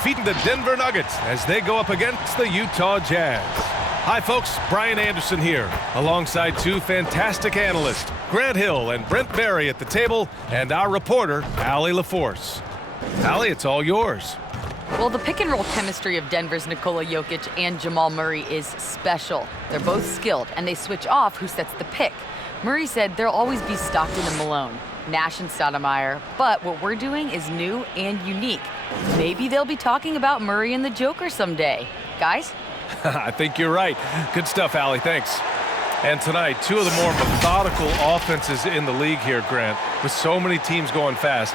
defeating the Denver Nuggets as they go up against the Utah Jazz. Hi folks, Brian Anderson here, alongside two fantastic analysts, Grant Hill and Brent Berry at the table, and our reporter, Allie LaForce. Allie, it's all yours. Well, the pick-and-roll chemistry of Denver's Nikola Jokic and Jamal Murray is special. They're both skilled, and they switch off who sets the pick. Murray said there'll always be Stockton and Malone, Nash and Stoudemire, but what we're doing is new and unique. Maybe they'll be talking about Murray and the Joker someday. Guys? I think you're right. Good stuff, Allie. Thanks. And tonight, two of the more methodical offenses in the league here, Grant. With so many teams going fast,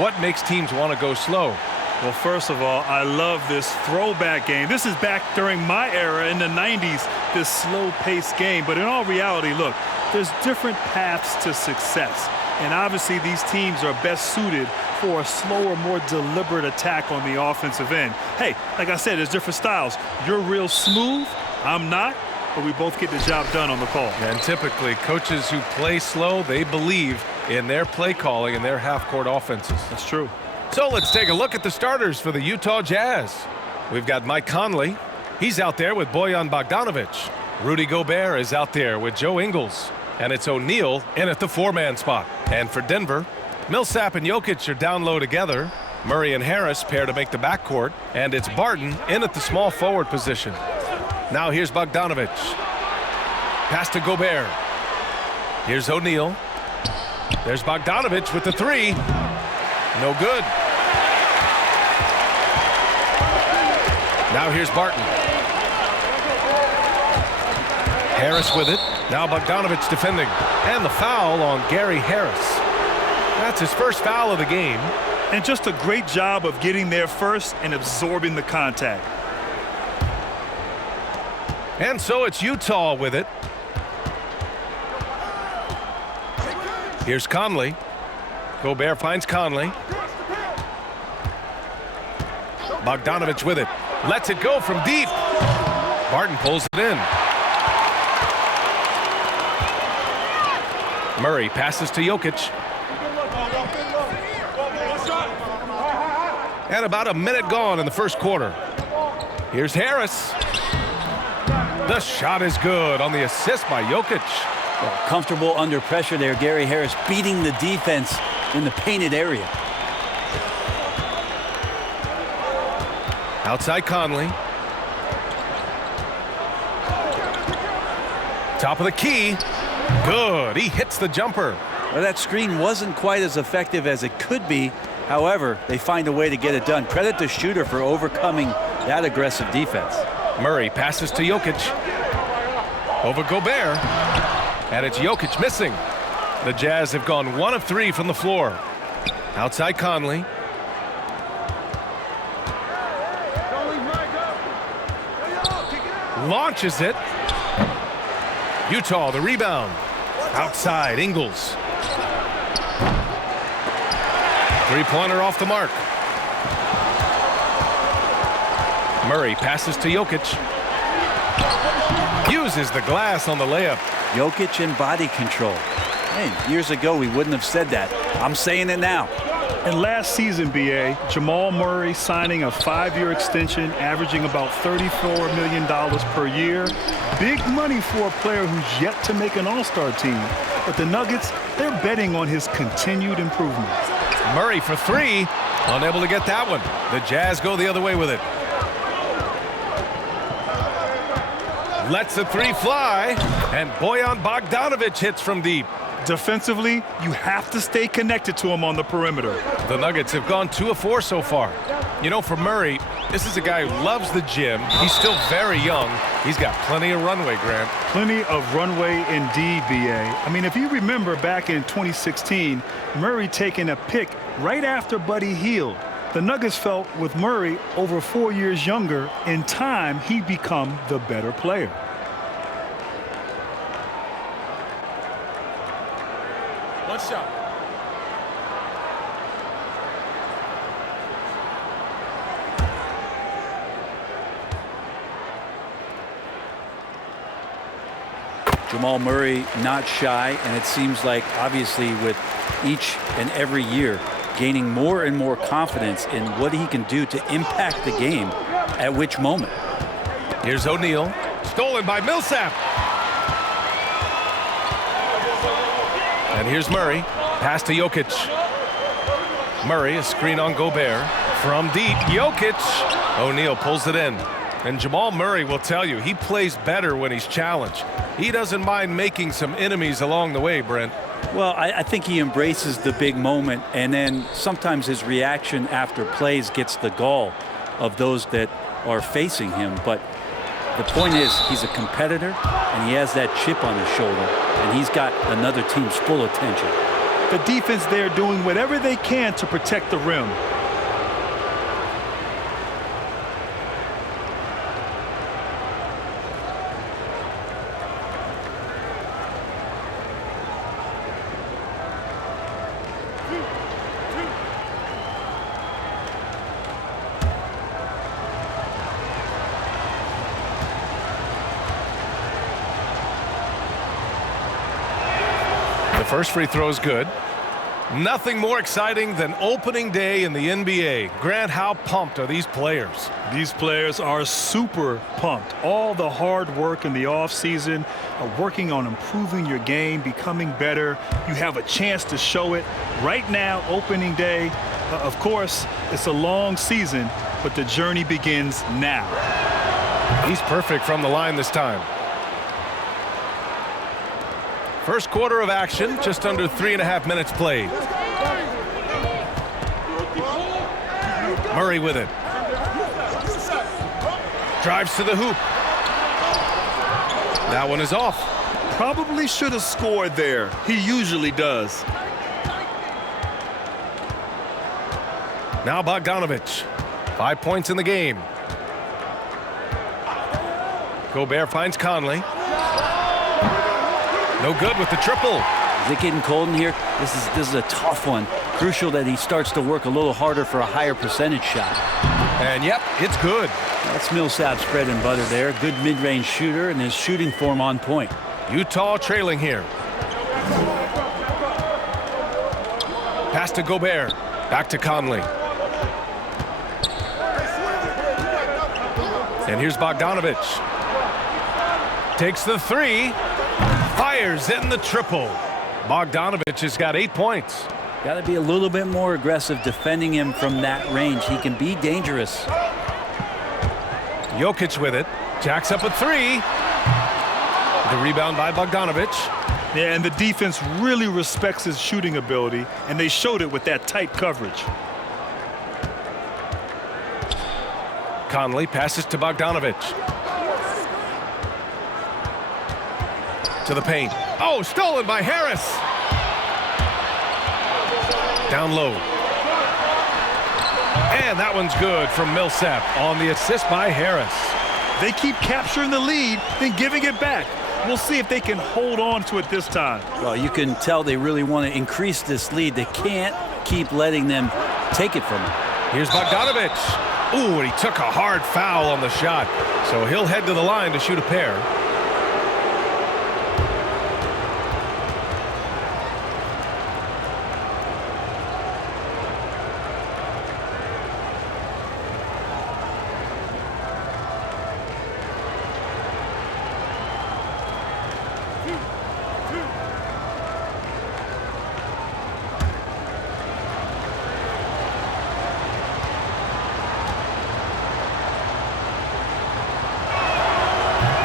what makes teams want to go slow? Well, first of all, I love this throwback game. This is back during my era in the 90s, this slow-paced game. But in all reality, look, there's different paths to success. And obviously, these teams are best suited for a slower, more deliberate attack on the offensive end. Hey, like I said, there's different styles. You're real smooth. I'm not. But we both get the job done on the call. And typically, coaches who play slow, they believe in their play calling and their half-court offenses. That's true. So let's take a look at the starters for the Utah Jazz. We've got Mike Conley. He's out there with Bojan Bogdanovic. Rudy Gobert is out there with Joe Ingles. And it's O'Neal in at the four-man spot. And for Denver, Millsap and Jokic are down low together. Murray and Harris pair to make the backcourt. And it's Barton in at the small forward position. Now here's Bogdanovic. Pass to Gobert. Here's O'Neal. There's Bogdanovic with the three. No good. Now here's Barton. Harris with it. Now Bogdanovic defending. And the foul on Gary Harris. That's his first foul of the game. And just a great job of getting there first and absorbing the contact. And so it's Utah with it. Here's Conley. Gobert finds Conley. Bogdanovic with it. Lets it go from deep. Barton pulls it in. Murray passes to Jokic. And about a minute gone in the first quarter. Here's Harris. The shot is good on the assist by Jokic. Well, comfortable under pressure there. Gary Harris beating the defense in the painted area. Outside Conley. Top of the key. Good. He hits the jumper. Well, that screen wasn't quite as effective as it could be. However, they find a way to get it done. Credit the shooter for overcoming that aggressive defense. Murray passes to Jokic. Over Gobert. And it's Jokic missing. The Jazz have gone 1 of 3 from the floor. Outside Conley. Launches it. Utah the rebound. Outside Ingles. Three-pointer off the mark. Murray passes to Jokic. Uses the glass on the layup. Jokic and body control. Hey, years ago we wouldn't have said that. I'm saying it now. And last season, B.A., Jamal Murray signing a 5-year extension, averaging about $34 million per year. Big money for a player who's yet to make an all-star team. But the Nuggets, they're betting on his continued improvement. Murray for three. Unable to get that one. The Jazz go the other way with it. Lets the three fly. And Bojan Bogdanovic hits from deep. Defensively, you have to stay connected to him on the perimeter. The Nuggets have gone 2 of 4 so far. You know, for Murray, this is a guy who loves the gym. He's still very young. He's got plenty of runway, Grant. Plenty of runway indeed, B.A. I mean, if you remember back in 2016, Murray taking a pick right after Buddy Hield. The Nuggets felt with Murray over 4 years younger, in time, he'd become the better player. One shot. Jamal Murray not shy, and it seems like obviously with each and every year gaining more and more confidence in what he can do to impact the game at which moment. Here's O'Neal. Stolen by Millsap. And here's Murray. Pass to Jokic. Murray, a screen on Gobert. From deep, Jokic. O'Neal pulls it in. And Jamal Murray will tell you, he plays better when he's challenged. He doesn't mind making some enemies along the way, Brent. Well, I think he embraces the big moment, and then sometimes his reaction after plays gets the gall of those that are facing him. But the point is, he's a competitor, and he has that chip on his shoulder, and he's got another team's full attention. The defense there doing whatever they can to protect the rim. First free throw is good. Nothing more exciting than opening day in the NBA. Grant, how pumped are these players? These players are super pumped. All the hard work in the offseason, working on improving your game, becoming better. You have a chance to show it right now, opening day. Of course, it's a long season, but the journey begins now. He's perfect from the line this time. First quarter of action, just under 3.5 minutes played. Murray with it. Drives to the hoop. That one is off. Probably should have scored there. He usually does. Now Bogdanovich. 5 points in the game. Gobert finds Conley. No good with the triple. Is it getting cold in here? This is a tough one. Crucial that he starts to work a little harder for a higher percentage shot. And yep, it's good. That's Millsap's bread and butter there. Good mid-range shooter, and his shooting form on point. Utah trailing here. Pass to Gobert. Back to Conley. And here's Bogdanovich. Takes the three. Fires in the triple. Bogdanovich has got 8 points. Got to be a little bit more aggressive defending him from that range. He can be dangerous. Jokic with it. Jacks up a three. The rebound by Bogdanovich. Yeah, and the defense really respects his shooting ability, and they showed it with that tight coverage. Conley passes to Bogdanovich. To the paint. Oh, stolen by Harris. Down low. And that one's good from Millsap on the assist by Harris. They keep capturing the lead, then giving it back. We'll see if they can hold on to it this time. Well, you can tell they really want to increase this lead. They can't keep letting them take it from them. Here's Bogdanovich. Ooh, and he took a hard foul on the shot. So he'll head to the line to shoot a pair.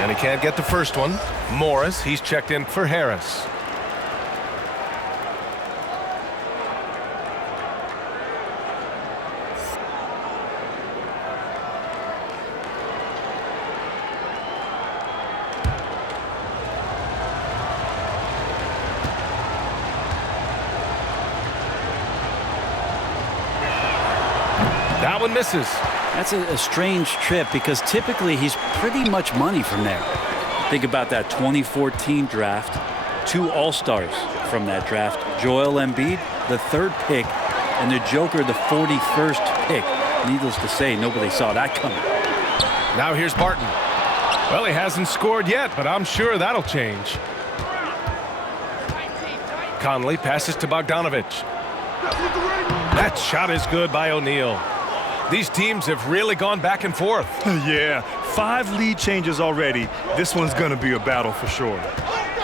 And he can't get the first one. Morris, he's checked in for Harris. That one misses. That's a strange trip because typically he's pretty much money from there. Think about that 2014 draft. 2 All-Stars from that draft. Joel Embiid, the 3rd pick, and the Joker, the 41st pick. Needless to say, nobody saw that coming. Now here's Barton. Well, he hasn't scored yet, but I'm sure that'll change. Conley passes to Bogdanovich. That shot is good by O'Neal. These teams have really gone back and forth. Yeah, 5 lead changes already. This one's going to be a battle for sure.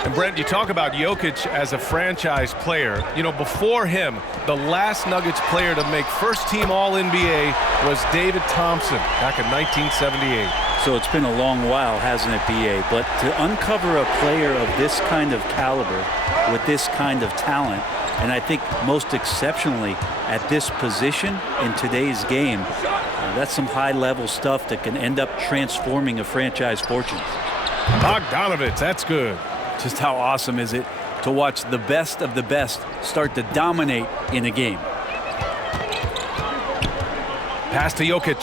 And Brent, you talk about Jokic as a franchise player. You know, before him, the last Nuggets player to make first-team All-NBA was David Thompson back in 1978. So it's been a long while, hasn't it, B.A.? But to uncover a player of this kind of caliber with this kind of talent, and I think most exceptionally at this position in today's game, that's some high-level stuff that can end up transforming a franchise fortune. Bogdanovich, that's good. Just how awesome is it to watch the best of the best start to dominate in a game? Pass to Jokic.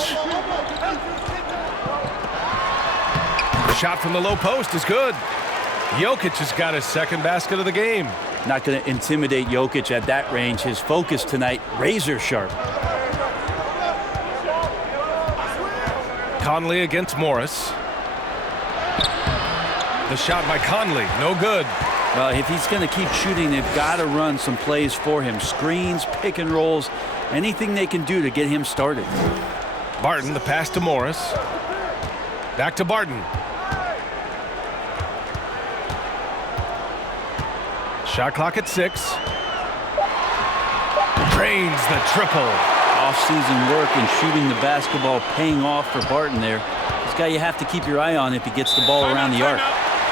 Shot from the low post is good. Jokic has got his second basket of the game. Not going to intimidate Jokic at that range. His focus tonight, razor sharp. Conley against Morris. The shot by Conley, no good. Well, if he's going to keep shooting, they've got to run some plays for him. Screens, pick and rolls, anything they can do to get him started. Barton, the pass to Morris. Back to Barton. Shot clock at 6. Drains the triple. Off-season work and shooting the basketball paying off for Barton there. This guy you have to keep your eye on if he gets the ball around the arc.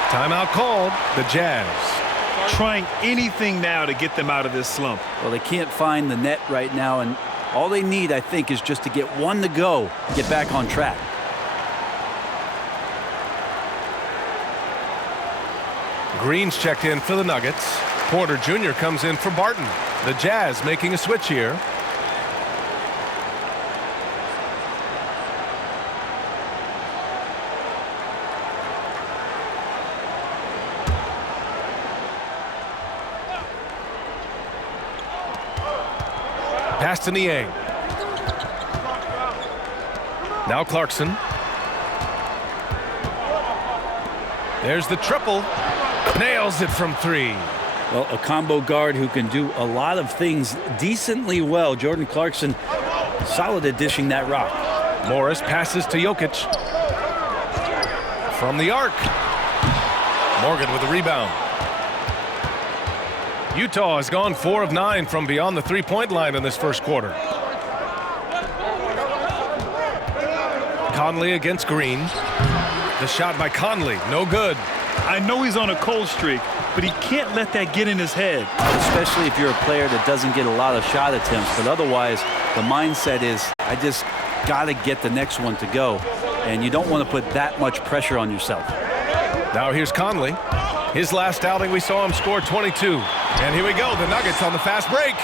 Timeout called. The Jazz. Trying anything now to get them out of this slump. Well, they can't find the net right now, and all they need, I think, is just to get one to go, get back on track. Green's checked in for the Nuggets. Porter Jr. comes in for Barton. The Jazz making a switch here. Pass to Niang. Now Clarkson. There's the triple. Nails it from 3. Well, a combo guard who can do a lot of things decently well. Jordan Clarkson, solid at dishing that rock. Morris passes to Jokic. From the arc. Morgan with the rebound. Utah has gone 4 of 9 from beyond the three-point line in this first quarter. Conley against Green. The shot by Conley, no good. I know he's on a cold streak, but he can't let that get in his head. Especially if you're a player that doesn't get a lot of shot attempts, but otherwise the mindset is, I just got to get the next one to go, and you don't want to put that much pressure on yourself. Now here's Conley. His last outing, we saw him score 22. And here we go, the Nuggets on the fast break.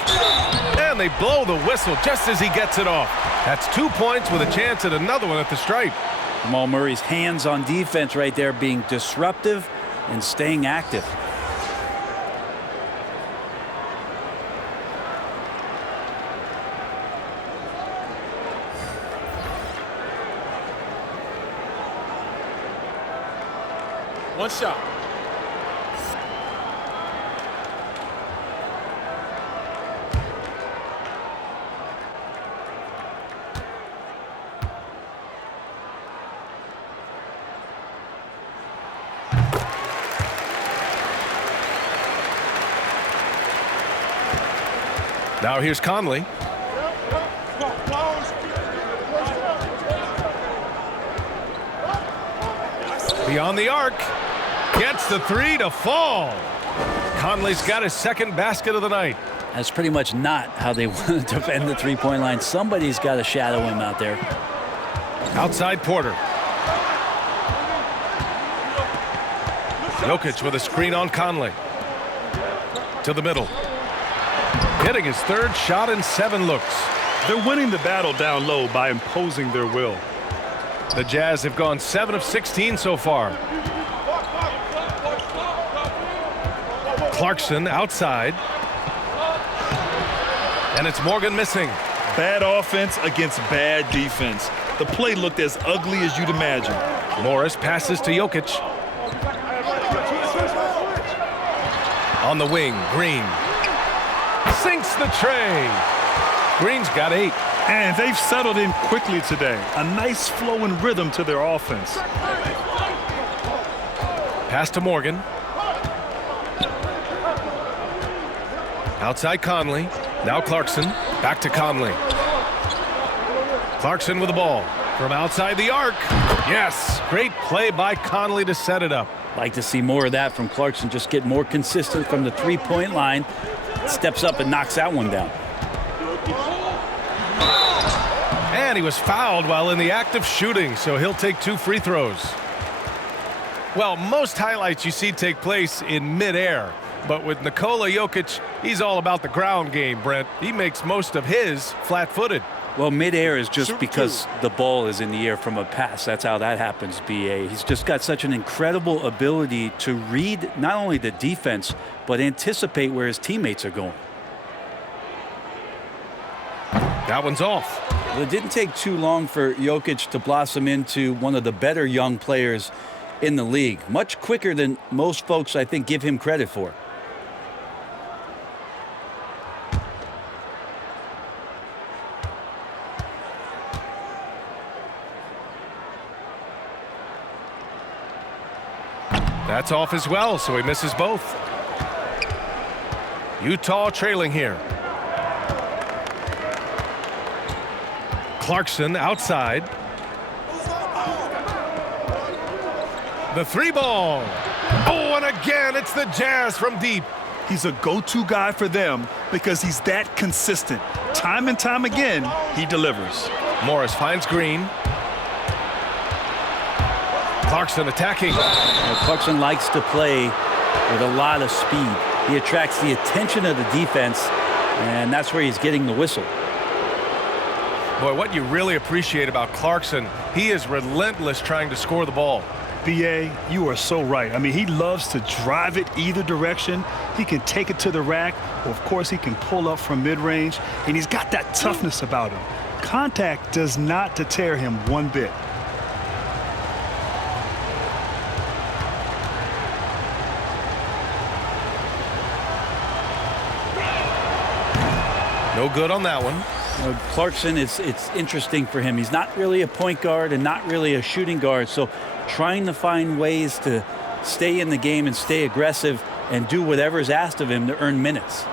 And they blow the whistle just as he gets it off. That's 2 points with a chance at another one at the stripe. Jamal Murray's hands on defense right there, being disruptive and staying active. One shot. Now here's Conley. Beyond the arc. Gets the 3 to fall. Conley's got his second basket of the night. That's pretty much not how they want to defend the three-point line. Somebody's got to shadow him out there. Outside Porter. Jokic with a screen on Conley. To the middle. Hitting his third shot in 7 looks. They're winning the battle down low by imposing their will. The Jazz have gone 7 of 16 so far. Clarkson outside. And it's Morgan missing. Bad offense against bad defense. The play looked as ugly as you'd imagine. Morris passes to Jokic. On the wing, Green. Sinks the tray. Green's got 8. And they've settled in quickly today. A nice flow and rhythm to their offense. Pass to Morgan. Outside Conley. Now Clarkson. Back to Conley. Clarkson with the ball. From outside the arc. Yes. Great play by Conley to set it up. Like to see more of that from Clarkson. Just get more consistent from the three-point line. Steps up and knocks that one down. And he was fouled while in the act of shooting, so he'll take 2 free throws. Well, most highlights you see take place in midair. But with Nikola Jokic, he's all about the ground game, Brent. He makes most of his flat-footed. Well, midair is just because the ball is in the air from a pass. That's how that happens, B.A. He's just got such an incredible ability to read not only the defense, but anticipate where his teammates are going. That one's off. Well, it didn't take too long for Jokic to blossom into one of the better young players in the league. Much quicker than most folks, I think, give him credit for. That's off as well, so he misses both. Utah trailing here. Clarkson outside. The 3-ball. Oh, and again, it's the Jazz from deep. He's a go-to guy for them because he's that consistent. Time and time again, he delivers. Morris finds Green. Clarkson attacking. Clarkson likes to play with a lot of speed. He attracts the attention of the defense, and that's where he's getting the whistle. Boy, what you really appreciate about Clarkson, he is relentless trying to score the ball. B.A., you are so right. I mean, he loves to drive it either direction. He can take it to the rack, or of course he can pull up from mid-range, and he's got that toughness about him. Contact does not deter him one bit. No good on that one. Clarkson, it's interesting for him. He's not really a point guard and not really a shooting guard, so trying to find ways to stay in the game and stay aggressive and do whatever is asked of him to earn minutes.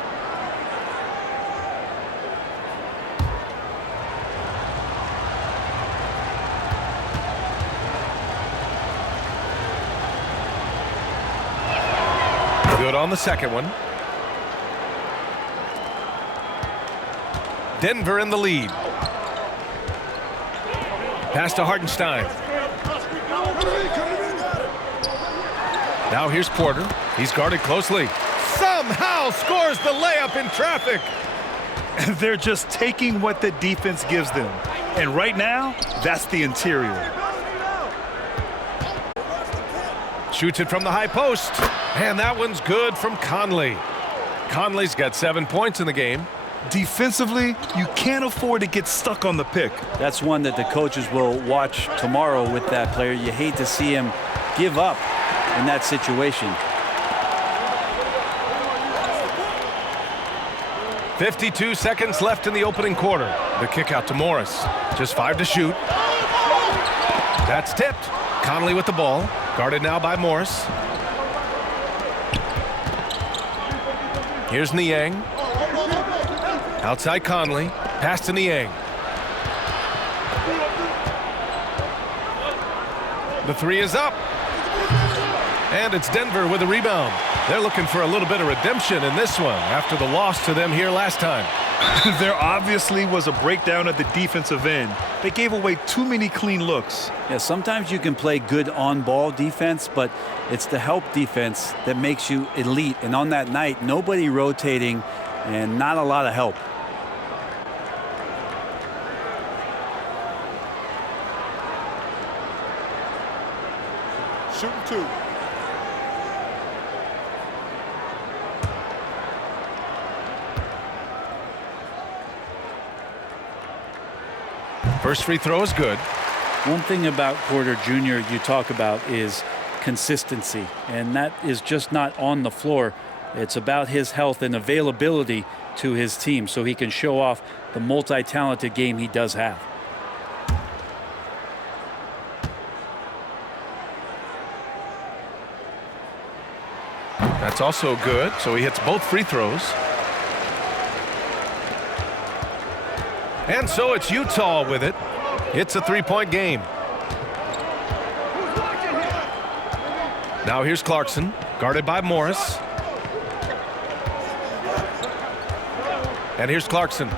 Good on the second one. Denver in the lead. Pass to Hartenstein. Now here's Porter. He's guarded closely. Somehow scores the layup in traffic. They're just taking what the defense gives them. And right now, that's the interior. Shoots it from the high post. And that one's good from Conley. Conley's got 7 points in the game. Defensively, you can't afford to get stuck on the pick. That's one that the coaches will watch tomorrow with that player. You hate to see him give up in that situation. 52 seconds left in the opening quarter. The kick out to Morris. Just 5 to shoot. That's tipped. Conley with the ball. Guarded now by Morris. Here's Niang. Outside Conley. Pass to Niang. The 3 is up. And it's Denver with a rebound. They're looking for a little bit of redemption in this one after the loss to them here last time. There obviously was a breakdown at the defensive end. They gave away too many clean looks. Yeah, sometimes you can play good on-ball defense, but it's the help defense that makes you elite. And on that night, nobody rotating and not a lot of help. Shooting 2. First free throw is good. One thing about Porter Jr. you talk about is consistency, and that is just not on the floor. It's about his health and availability to his team so he can show off the multi-talented game he does have. That's also good, so he hits both free throws. And so it's Utah with it. It's a three-point game. Now here's Clarkson, guarded by Morris. And here's Clarkson.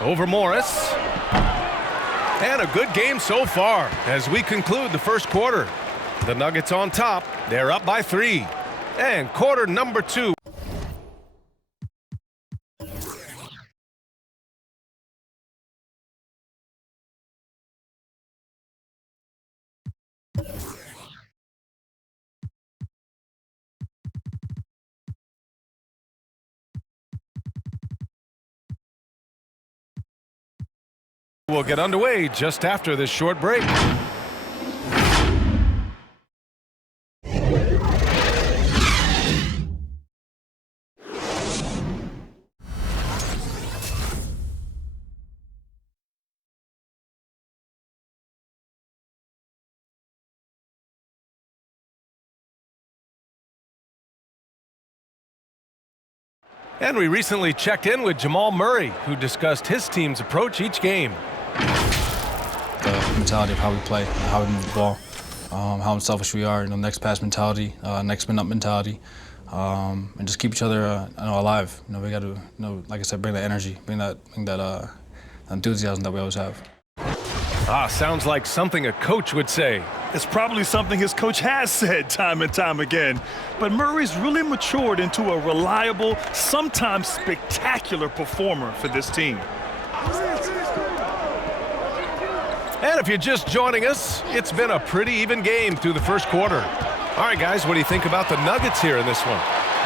Over Morris. And a good game so far as we conclude the first quarter. The Nuggets on top. They're up by 3. And quarter number 2. We'll get underway just after this short break. And we recently checked in with Jamal Murray, who discussed his team's approach each game. The mentality of how we play, how we move the ball, how unselfish we are, next pass mentality, next man up mentality, and just keep each other alive. We got to, like I said, bring that energy, bring that enthusiasm that we always have. Sounds like something a coach would say. It's probably something his coach has said time and time again. But Murray's really matured into a reliable, sometimes spectacular performer for this team. And if you're just joining us, it's been a pretty even game through the first quarter. All right, guys, what do you think about the Nuggets here in this one?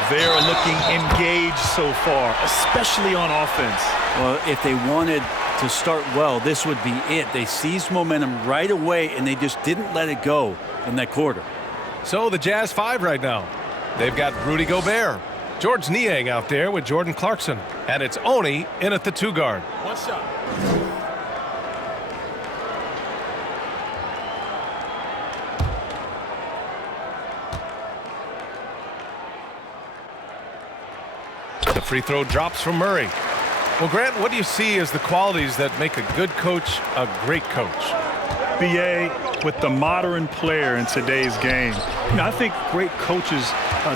They're looking engaged so far, especially on offense. Well, if they wanted to start well, this would be it. They seized momentum right away, and they just didn't let it go in that quarter. So the Jazz 5 right now. They've got Rudy Gobert, George Niang out there with Jordan Clarkson, and it's Oni in at the 2 guard. One shot. The free throw drops from Murray. Well, Grant, what do you see as the qualities that make a good coach a great coach? BA, with the modern player in today's game, I think great coaches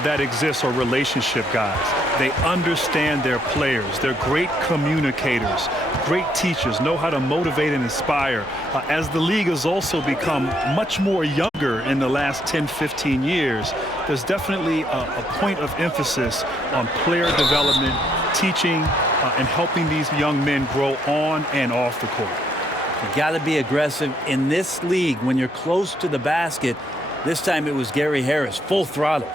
that exist are relationship guys. They understand their players. They're great communicators, great teachers, know how to motivate and inspire. As the league has also become much more younger in the last 10, 15 years, there's definitely a point of emphasis on player development, teaching, and helping these young men grow on and off the court. You got to be aggressive in this league when you're close to the basket. This time it was Gary Harris, full throttle.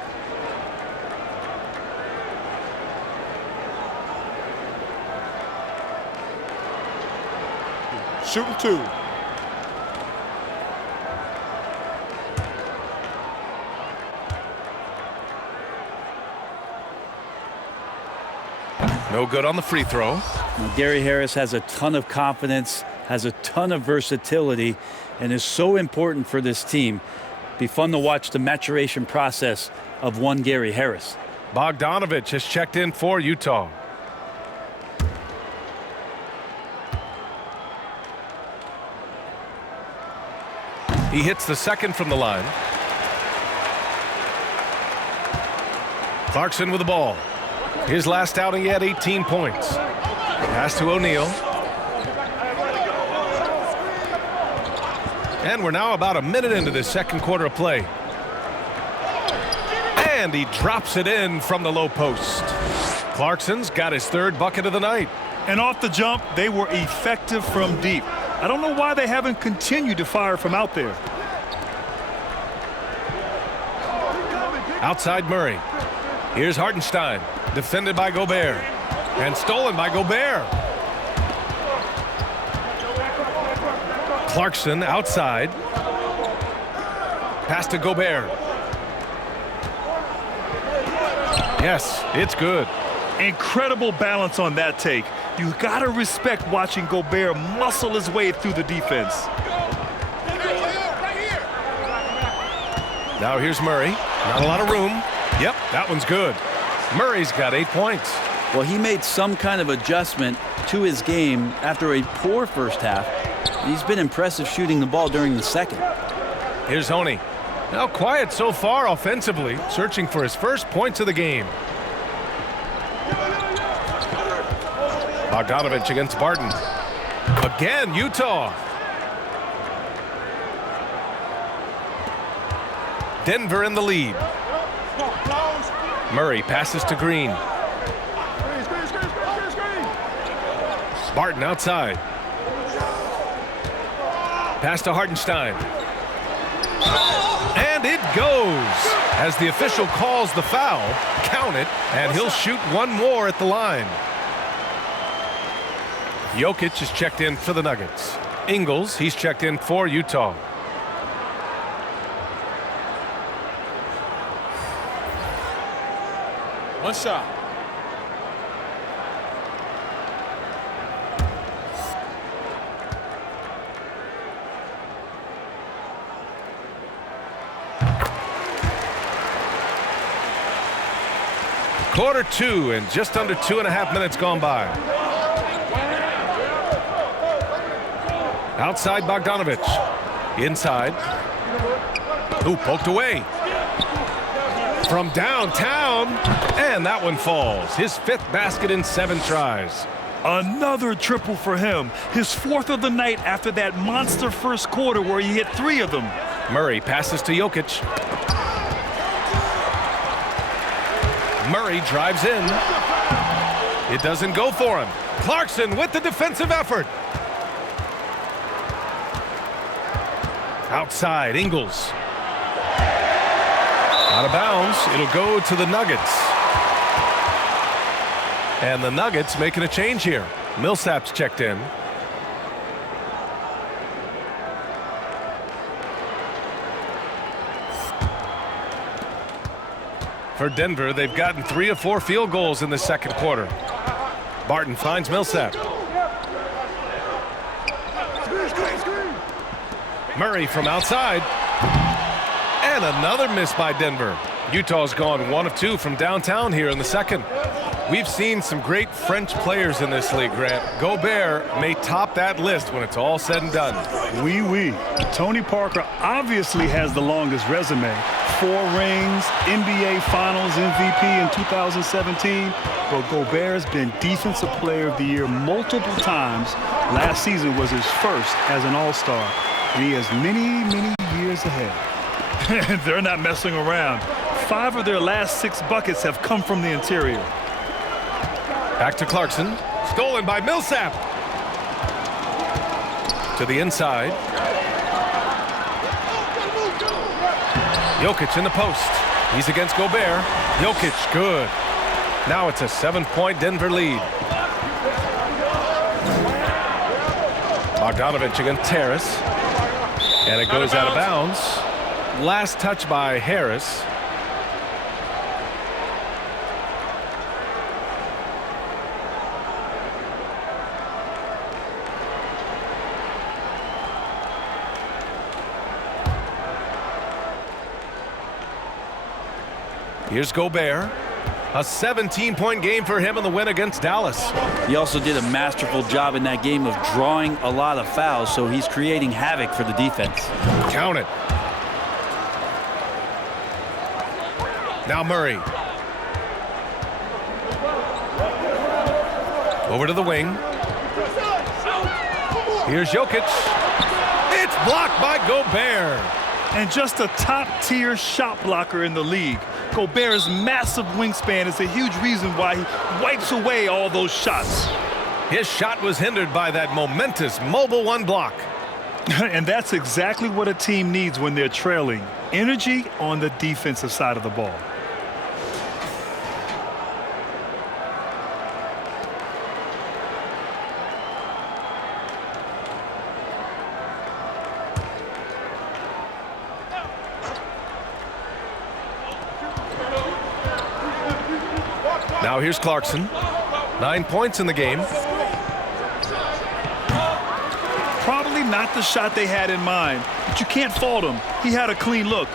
Shooting 2. No good on the free throw. Now, Gary Harris has a ton of confidence, has a ton of versatility, and is so important for this team. Be fun to watch the maturation process of one Gary Harris. Bogdanovich has checked in for Utah. He hits the second from the line. Clarkson with the ball. His last outing, he had 18 points. Pass to O'Neal. And we're now about a minute into this second quarter of play. And he drops it in from the low post. Clarkson's got his 3rd bucket of the night. And off the jump, they were effective from deep. I don't know why they haven't continued to fire from out there. Outside Murray. Here's Hartenstein, defended by Gobert, and stolen by Gobert. Clarkson outside. Pass to Gobert. Yes, it's good. Incredible balance on that take. You gotta respect watching Gobert muscle his way through the defense. Now here's Murray. Not a lot of room. Yep, that one's good. Murray's got 8 points. Well, he made some kind of adjustment to his game after a poor first half. He's been impressive shooting the ball during the second. Here's Honey. Now quiet so far offensively, searching for his first points of the game. Bogdanovich against Barton. Again, Utah. Denver in the lead. Murray passes to Green. Barton outside. Pass to Hartenstein. And it goes. As the official calls the foul, count it, and he'll shoot one more at the line. Jokic is checked in for the Nuggets. Ingles, he's checked in for Utah. One shot. Quarter 2 and just under 2.5 minutes gone by. Outside Bogdanovich. Inside. Ooh, poked away. From downtown. And that one falls. His 5th basket in 7 tries. Another triple for him. His 4th of the night after that monster first quarter where he hit 3 of them. Murray passes to Jokic. Murray drives in. It doesn't go for him. Clarkson with the defensive effort. Outside, Ingles. Out of bounds. It'll go to the Nuggets. And the Nuggets making a change here. Millsap's checked in. For Denver, they've gotten 3 of 4 field goals in the second quarter. Barton finds Millsap. Murray from outside. And another miss by Denver. Utah's gone 1 of 2 from downtown here in the second. We've seen some great French players in this league, Grant. Gobert may top that list when it's all said and done. Oui. Tony Parker obviously has the longest resume. 4 rings, NBA Finals MVP in 2017. But Gobert's been Defensive Player of the Year multiple times. Last season was his first as an All-Star. And he has many, many years ahead. They're not messing around. 5 of their last 6 buckets have come from the interior. Back to Clarkson. Stolen by Millsap. To the inside. Jokic in the post. He's against Gobert. Jokic, good. Now it's a 7-point Denver lead. Bogdanovich against Harris. And it goes out of bounds. Last touch by Harris. Here's Gobert. A 17-point game for him in the win against Dallas. He also did a masterful job in that game of drawing a lot of fouls, so he's creating havoc for the defense. Count it. Now Murray. Over to the wing. Here's Jokic. It's blocked by Gobert. And just a top-tier shot blocker in the league. Gobert's massive wingspan is a huge reason why he wipes away all those shots. His shot was hindered by that momentous mobile 1 block. And that's exactly what a team needs when they're trailing. Energy on the defensive side of the ball. Now here's Clarkson. 9 points in the game. Probably not the shot they had in mind, but you can't fault him. He had a clean look.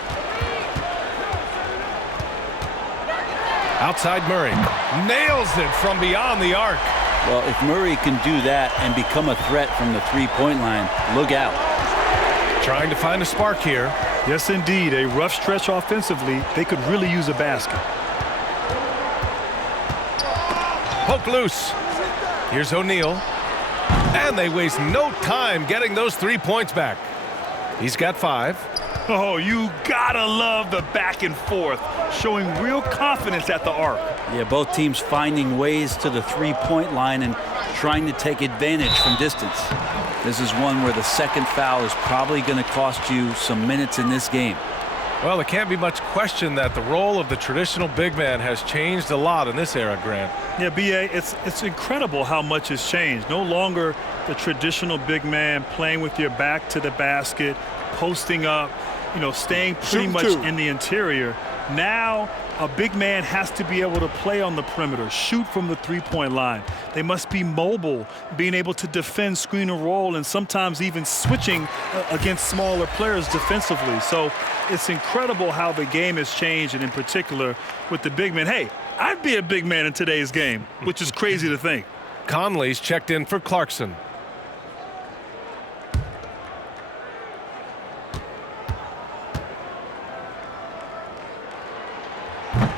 Outside Murray. Nails it from beyond the arc. Well, if Murray can do that and become a threat from the three-point line, look out. Trying to find a spark here. Yes, indeed. A rough stretch offensively. They could really use a basket. Poke loose. Here's O'Neal. And they waste no time getting those 3 points back. He's got 5. Oh, you gotta love the back and forth, showing real confidence at the arc. Yeah, both teams finding ways to the three-point line and trying to take advantage from distance. This is one where the second foul is probably going to cost you some minutes in this game. Well, there can't be much question that the role of the traditional big man has changed a lot in this era, Grant. Yeah, B.A., it's incredible how much has changed. No longer the traditional big man playing with your back to the basket, posting up, staying pretty much in the interior. Now, a big man has to be able to play on the perimeter, shoot from the three-point line. They must be mobile, being able to defend, screen and roll, and sometimes even switching against smaller players defensively. So it's incredible how the game has changed, and in particular with the big man. Hey, I'd be a big man in today's game, which is crazy to think. Conley's checked in for Clarkson.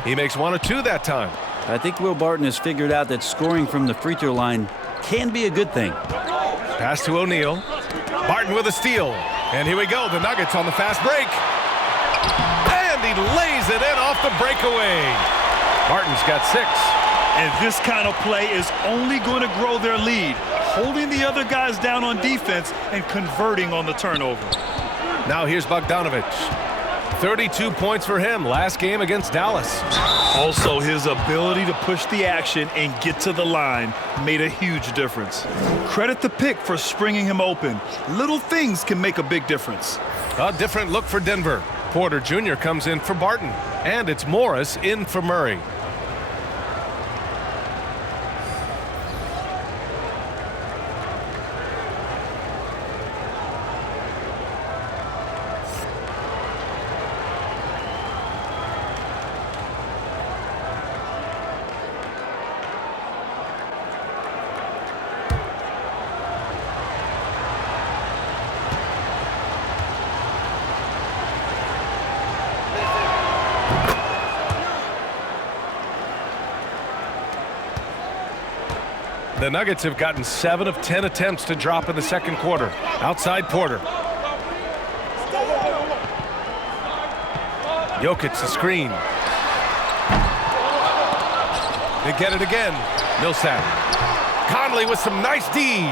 He makes 1 or 2 that time. I think Will Barton has figured out that scoring from the free throw line can be a good thing. Pass to O'Neal. Barton with a steal. And here we go. The Nuggets on the fast break. And he lays it in off the breakaway. Barton's got 6. And this kind of play is only going to grow their lead, holding the other guys down on defense and converting on the turnover. Now here's Bogdanovich. 32 points for him last game against Dallas. Also, his ability to push the action and get to the line made a huge difference. Credit the pick for springing him open. Little things can make a big difference. A different look for Denver. Porter Jr. comes in for Barton. And it's Morris in for Murray. The Nuggets have gotten 7 of 10 attempts to drop in the second quarter. Outside Porter. Jokic the screen. They get it again. Millsap. Conley with some nice D.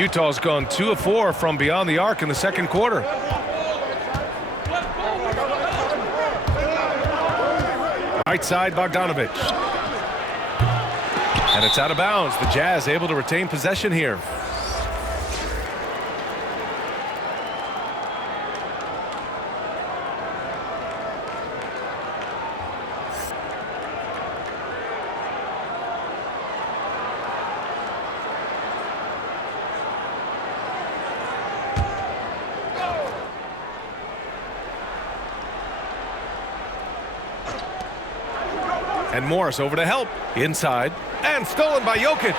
Utah's gone 2 of 4 from beyond the arc in the second quarter. Right side Bogdanovich. And it's out of bounds. The Jazz able to retain possession here. And Morris over to help. Inside. And stolen by Jokic.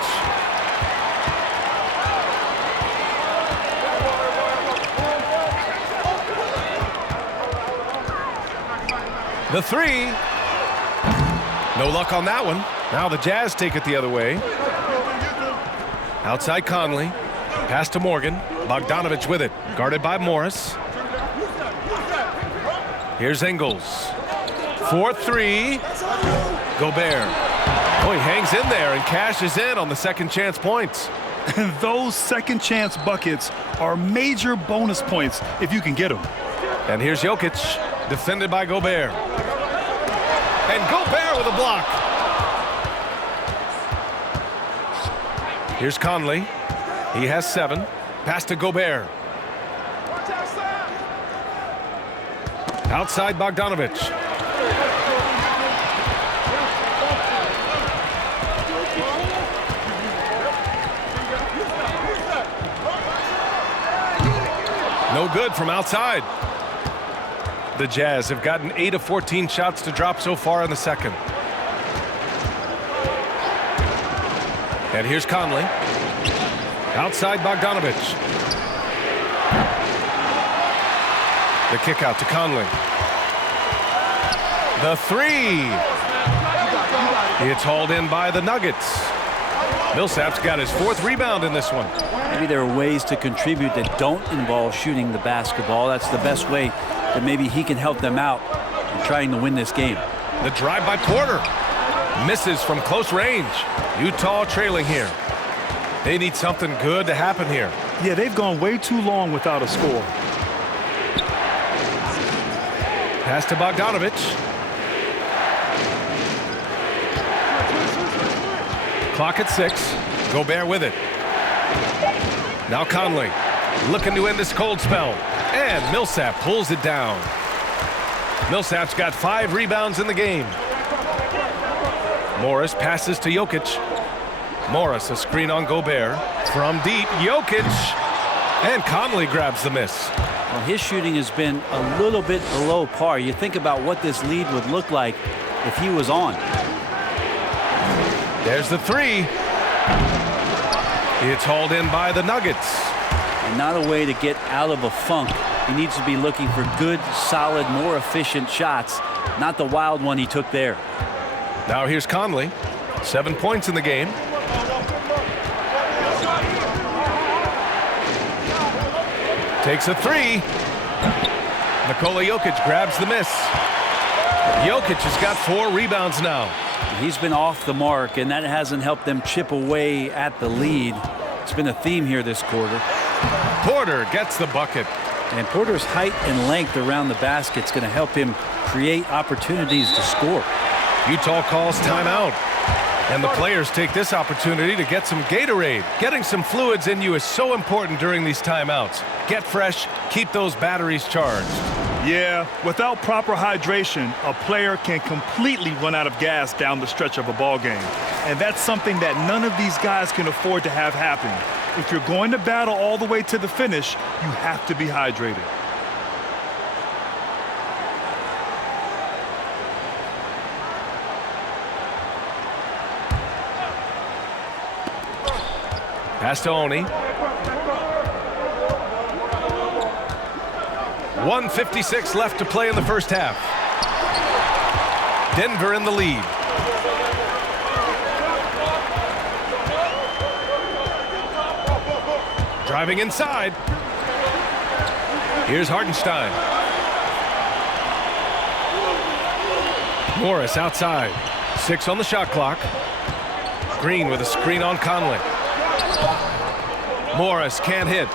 The 3. No luck on that one. Now the Jazz take it the other way. Outside Conley. Pass to Morgan. Bogdanovich with it. Guarded by Morris. Here's Ingles. 4-3. Gobert. Oh, he hangs in there and cashes in on the second chance points. And those second chance buckets are major bonus points if you can get them. And here's Jokic, defended by Gobert. And Gobert with a block. Here's Conley. He has 7. Pass to Gobert. Outside Bogdanovich. No good from outside. The Jazz have gotten 8 of 14 shots to drop so far in the second. And here's Conley. Outside Bogdanovich. The kick out to Conley. The three. It's hauled in by the Nuggets. Millsap's got his 4th rebound in this one. Maybe there are ways to contribute that don't involve shooting the basketball. That's the best way that maybe he can help them out in trying to win this game. The drive by Porter. Misses from close range. Utah trailing here. They need something good to happen here. Yeah, they've gone way too long without a score. Pass to Bogdanovich. Clock at 6. Gobert with it. Now Conley looking to end this cold spell. And Millsap pulls it down. Millsap's got 5 rebounds in the game. Morris passes to Jokic. Morris, a screen on Gobert. From deep, Jokic. And Conley grabs the miss. Well, his shooting has been a little bit below par. You think about what this lead would look like if he was on. There's the three. It's hauled in by the Nuggets. And not a way to get out of a funk. He needs to be looking for good, solid, more efficient shots, not the wild one he took there. Now here's Conley. 7 points in the game. Takes a three. Nikola Jokic grabs the miss. Jokic has got 4 rebounds now. He's been off the mark, and that hasn't helped them chip away at the lead. It's been a theme here this quarter. Porter gets the bucket. And Porter's height and length around the basket is going to help him create opportunities to score. Utah calls timeout. And the players take this opportunity to get some Gatorade. Getting some fluids in you is so important during these timeouts. Get fresh, keep those batteries charged. Yeah, without proper hydration, a player can completely run out of gas down the stretch of a ball game. And that's something that none of these guys can afford to have happen. If you're going to battle all the way to the finish, you have to be hydrated. Pass to Oni. 1:56 left to play in the first half. Denver in the lead. Driving inside. Here's Hartenstein. Morris outside. 6 on the shot clock. Green with a screen on Conley. Morris can't hit.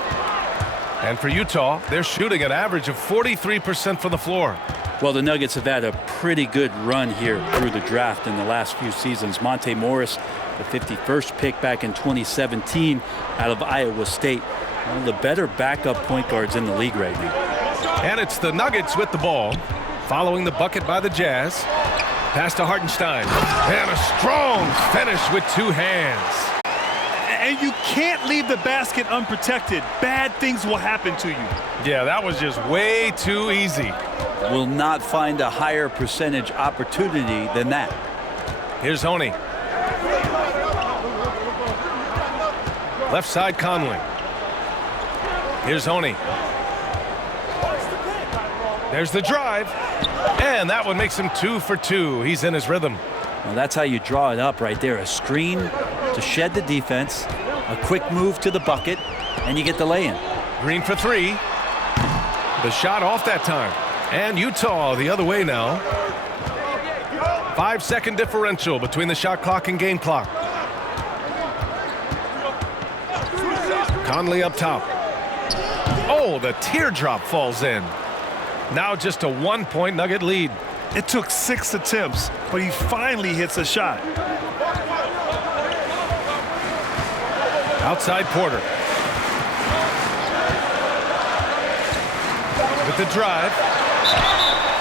And for Utah, they're shooting an average of 43% from the floor. Well, the Nuggets have had a pretty good run here through the draft in the last few seasons. Monte Morris, the 51st pick back in 2017 out of Iowa State. One of the better backup point guards in the league right now. And it's the Nuggets with the ball, following the bucket by the Jazz. Pass to Hartenstein. And a strong finish with 2 hands. And you can't leave the basket unprotected. Bad things will happen to you. Yeah, that was just way too easy. Will not find a higher percentage opportunity than that. Here's Honey. Left side Conley. Here's Honey. There's the drive. And that one makes him 2 for 2. He's in his rhythm. Well, that's how you draw it up right there. A screen to shed the defense, a quick move to the bucket, and you get the lay-in. Green for 3. The shot off that time. And Utah the other way now. 5-second differential between the shot clock and game clock. Conley up top. Oh, the teardrop falls in. Now just a 1-point Nugget lead. It took 6 attempts, but he finally hits a shot. Outside Porter. With the drive.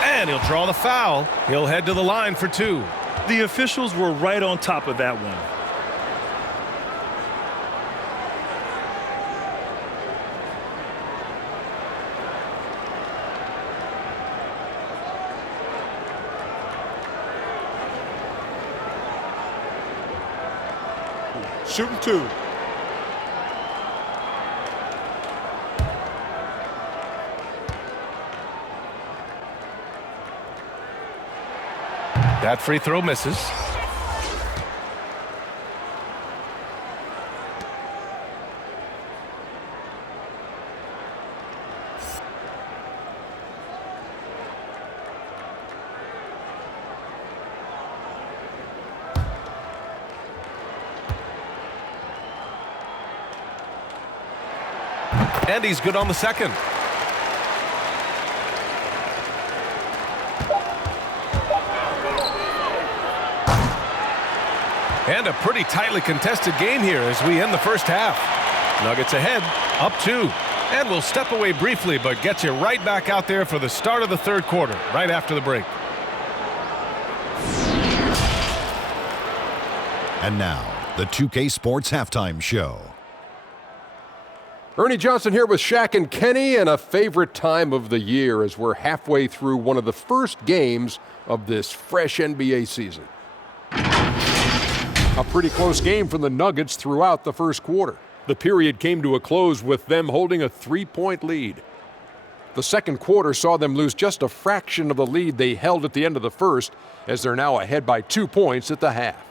And he'll draw the foul. He'll head to the line for 2. The officials were right on top of that one. Shooting 2. That free throw misses. And he's good on the second. And a pretty tightly contested game here as we end the first half. Nuggets ahead, up 2. And we'll step away briefly, but get you right back out there for the start of the third quarter, right after the break. And now, the 2K Sports Halftime Show. Ernie Johnson here with Shaq and Kenny, and a favorite time of the year as we're halfway through one of the first games of this fresh NBA season. A pretty close game from the Nuggets throughout the first quarter. The period came to a close with them holding a 3-point lead. The second quarter saw them lose just a fraction of the lead they held at the end of the first, as they're now ahead by 2 points at the half.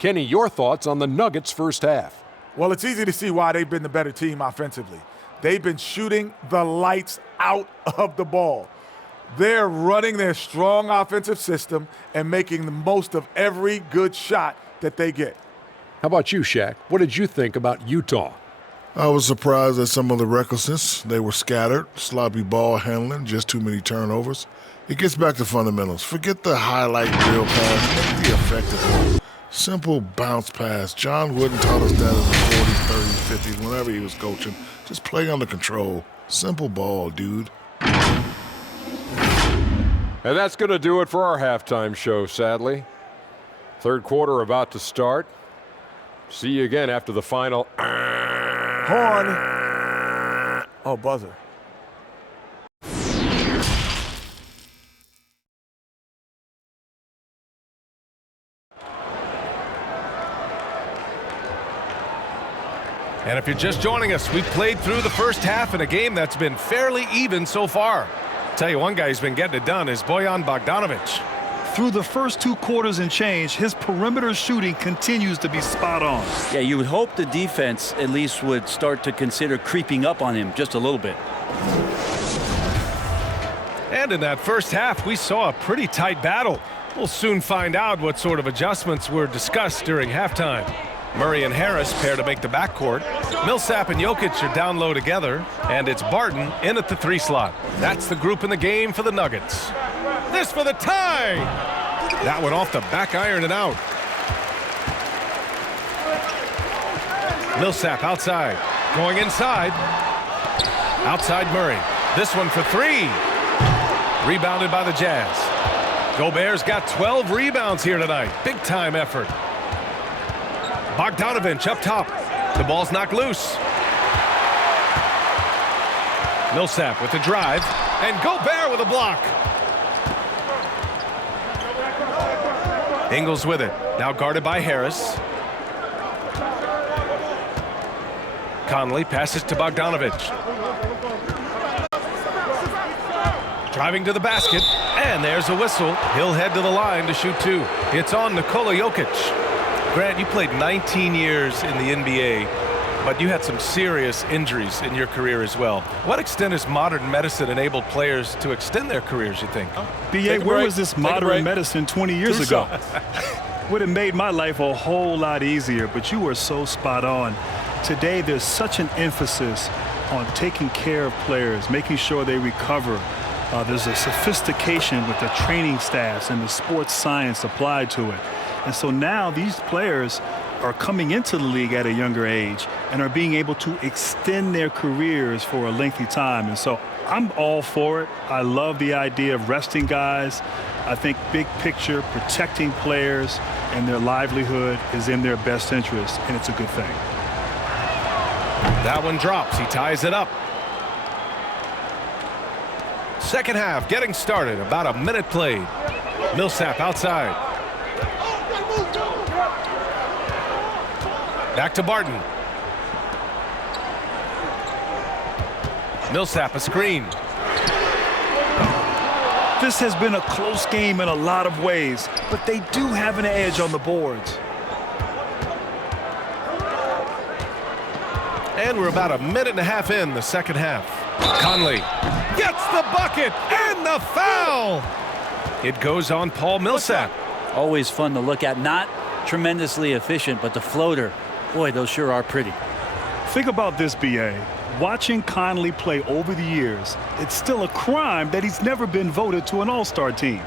Kenny, your thoughts on the Nuggets' first half? Well, it's easy to see why they've been the better team offensively. They've been shooting the lights out of the ball. They're running their strong offensive system and making the most of every good shot that they get. How about you, Shaq? What did you think about Utah? I was surprised at some of the recklessness. They were scattered, sloppy ball handling, just too many turnovers. It gets back to fundamentals. Forget the highlight reel pass, make the effective one. Simple bounce pass. John Wooden taught us that in the 40s, 30s, 50s, whenever he was coaching. Just play under control. Simple ball, dude. And that's going to do it for our halftime show, sadly. Third quarter about to start. See you again after the final. Horn. Oh, buzzer. And if you're just joining us, we've played through the first half in a game that's been fairly even so far. Tell you one guy who's been getting it done is Bojan Bogdanovic. Through the first 2 quarters and change, his perimeter shooting continues to be spot on. Yeah, you would hope the defense at least would start to consider creeping up on him just a little bit. And in that first half, we saw a pretty tight battle. We'll soon find out what sort of adjustments were discussed during halftime. Murray and Harris pair to make the backcourt. Millsap and Jokic are down low together. And it's Barton in at the 3 slot. That's the group in the game for the Nuggets. This for the tie! That one off the back iron and out. Millsap outside. Going inside. Outside Murray. This one for 3. Rebounded by the Jazz. Gobert's got 12 rebounds here tonight. Big time effort. Bogdanovic up top. The ball's knocked loose. Millsap with the drive. And Gobert with a block. Ingles with it. Now guarded by Harris. Conley passes to Bogdanovic. Driving to the basket. And there's a whistle. He'll head to the line to shoot 2. It's on Nikola Jokic. Grant, you played 19 years in the NBA, but you had some serious injuries in your career as well. What extent has modern medicine enabled players to extend their careers, you think? B.A., where was this modern medicine 20 years ago? Would have made my life a whole lot easier, but you were so spot on. Today, there's such an emphasis on taking care of players, making sure they recover. There's a sophistication with the training staffs and the sports science applied to it. And so now these players are coming into the league at a younger age and are being able to extend their careers for a lengthy time. And so I'm all for it. I love the idea of resting guys. I think big picture, protecting players and their livelihood is in their best interest, and it's a good thing. That one drops. He ties it up. Second half getting started. About a minute played. Millsap outside. Back to Barton. Millsap a screen. This has been a close game in a lot of ways, but they do have an edge on the boards. And we're about a minute and a half in the second half. Conley gets the bucket and the foul. It goes on Paul Millsap. Always fun to look at. Not tremendously efficient, but the floater, boy, those sure are pretty. Think about this, B.A. Watching Conley play over the years, it's still a crime that he's never been voted to an all-star team.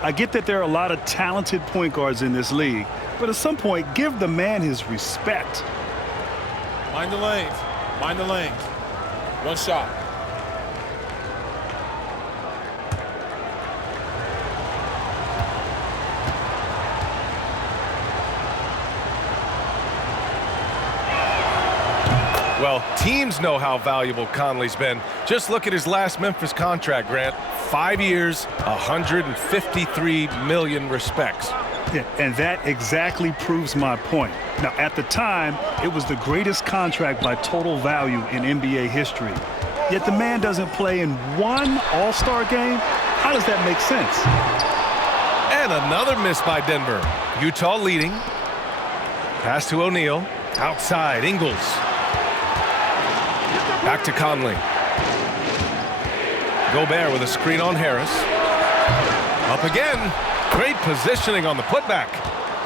I get that there are a lot of talented point guards in this league, but at some point, give the man his respect. Mind the lanes. Mind the lanes. One shot. Well, teams know how valuable Conley's been. Just look at his last Memphis contract, Grant. 5 years, $153 million respects. Yeah, and that exactly proves my point. Now, at the time, it was the greatest contract by total value in NBA history. Yet the man doesn't play in one all-star game? How does that make sense? And another miss by Denver. Utah leading. Pass to O'Neal. Outside, Ingles. Back to Conley. Gobert with a screen on Harris. Up again. Great positioning on the putback.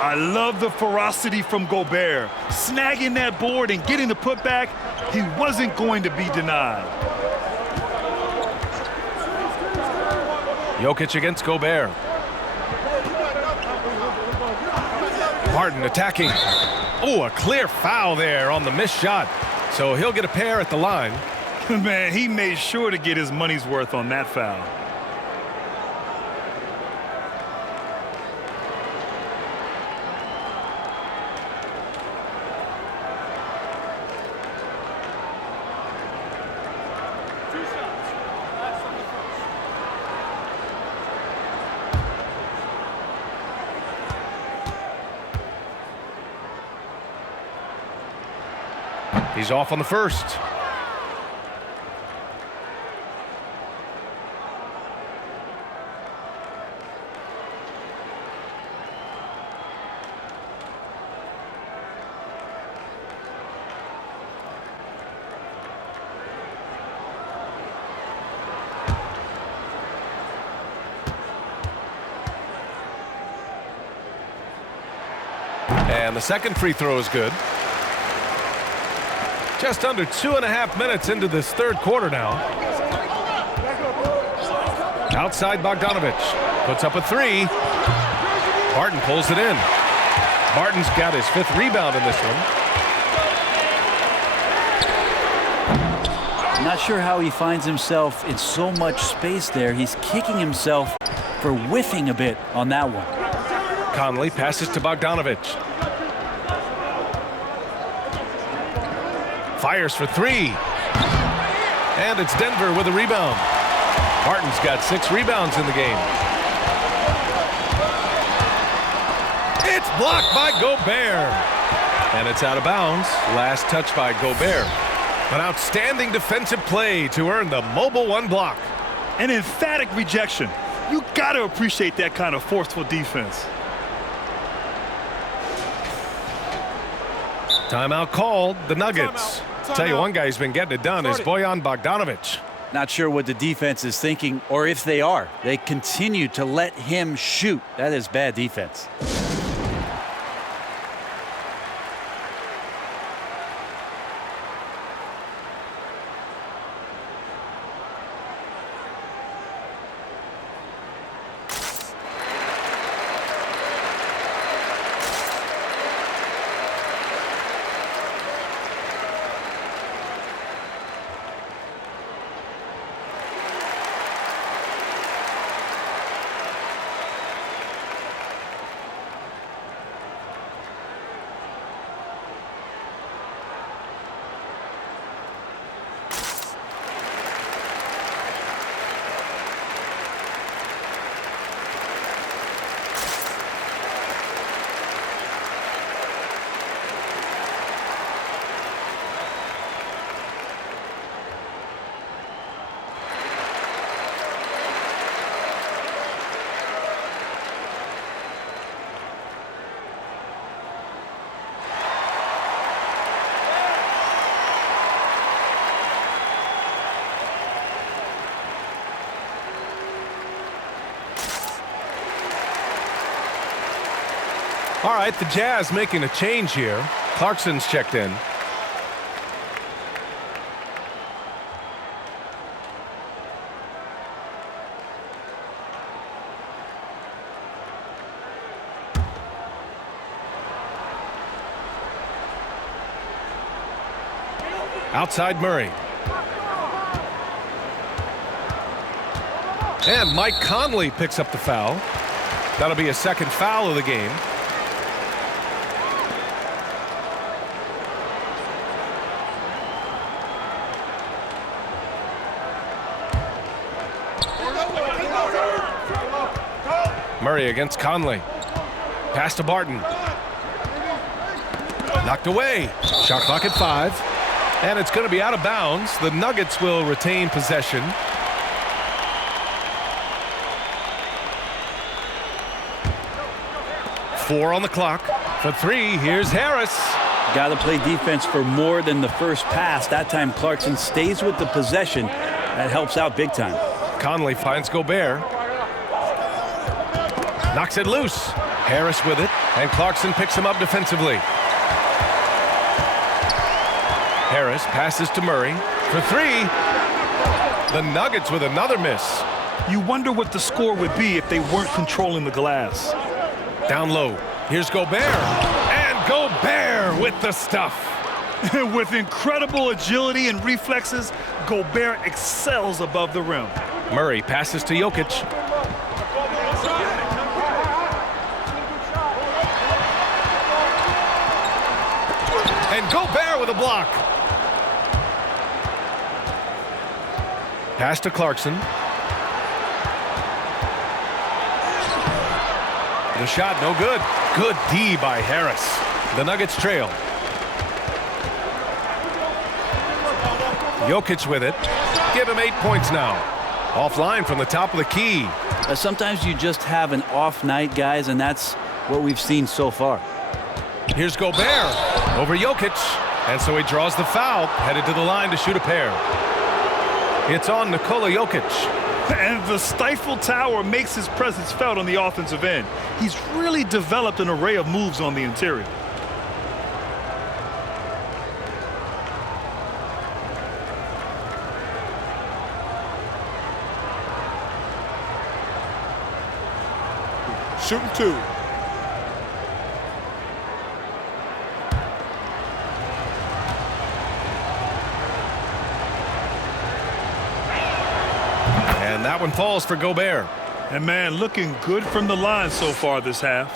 I love the ferocity from Gobert. Snagging that board and getting the putback, he wasn't going to be denied. Jokic against Gobert. Barton attacking. Oh, a clear foul there on the missed shot. So he'll get a pair at the line. Man, he made sure to get his money's worth on that foul. He's off on the first. And the second free throw is good. Just under 2.5 minutes into this third quarter now. Outside Bogdanovich. Puts up a three. Barton pulls it in. Barton's got his 5th rebound in this one. I'm not sure how he finds himself in so much space there. He's kicking himself for whiffing a bit on that one. Conley passes to Bogdanovich. Fires for three. And it's Denver with a rebound. Barton's got 6 rebounds in the game. It's blocked by Gobert. And it's out of bounds. Last touch by Gobert. An outstanding defensive play to earn the mobile 1 block. An emphatic rejection. You got to appreciate that kind of forceful defense. Timeout called. The Nuggets. Tell you one guy who's been getting it done is Bojan Bogdanovich. Not sure what the defense is thinking, or if they are. They continue to let him shoot. That is bad defense. All right, the Jazz making a change here. Clarkson's checked in. Outside Murray. And Mike Conley picks up the foul. That'll be a second foul of the game. Murray against Conley. Pass to Barton. Knocked away. Shot clock at 5. And it's going to be out of bounds. The Nuggets will retain possession. Four on the clock. For 3, here's Harris. Got to play defense for more than the first pass. That time Clarkson stays with the possession. That helps out big time. Conley finds Gobert. Knocks it loose. Harris with it, and Clarkson picks him up defensively. Harris passes to Murray for 3. The Nuggets with another miss. You wonder what the score would be if they weren't controlling the glass. Down low. Here's Gobert. And Gobert with the stuff. With incredible agility and reflexes, Gobert excels above the rim. Murray passes to Jokic. And Gobert with a block. Pass to Clarkson. The shot no good. Good D by Harris. The Nuggets trail. Jokic with it. Give him 8 points now. Offline from the top of the key. Sometimes you just have an off night, guys, and that's what we've seen so far. Here's Gobert over Jokic. And so he draws the foul, headed to the line to shoot a pair. It's on Nikola Jokic. And the stifled tower makes his presence felt on the offensive end. He's really developed an array of moves on the interior. Shooting 2. And that one falls for Gobert. And man, looking good from the line so far this half.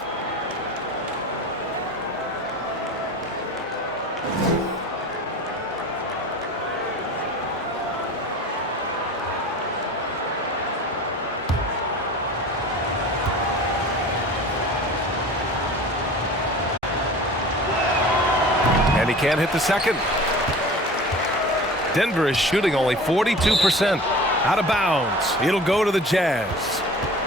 And he can't hit the second. Denver is shooting only 42%. Out of bounds. It'll go to the Jazz.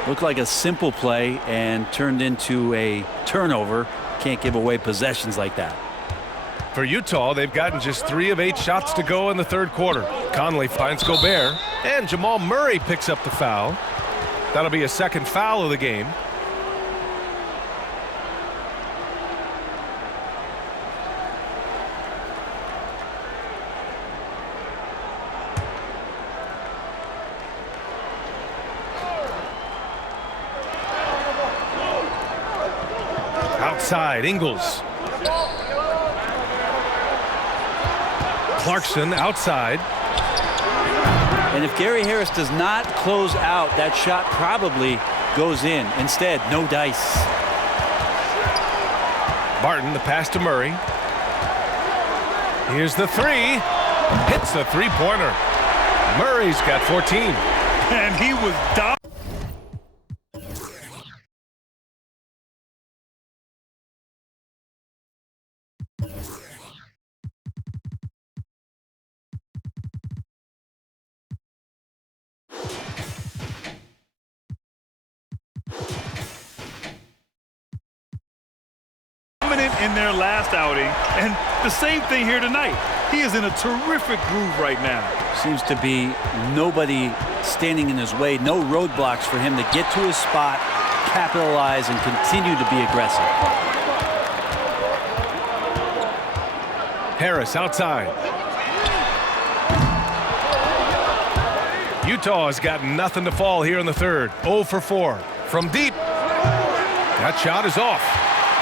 Looked like a simple play and turned into a turnover. Can't give away possessions like that. For Utah, they've gotten just 3 of 8 shots to go in the third quarter. Conley finds Gobert, and Jamal Murray picks up the foul. That'll be a second foul of the game. Outside, Ingles. Clarkson outside. And if Gary Harris does not close out, that shot probably goes in. Instead, no dice. Barton, the pass to Murray. Here's the 3. Hits the three-pointer. Murray's got 14. And he was down. In their last outing, and the same thing here tonight. He is in a terrific groove right now. Seems to be nobody standing in his way, no roadblocks for him to get to his spot, capitalize, and continue to be aggressive. Harris outside. Utah has got nothing to fall here in the third. 0 for 4 from deep. That shot is off.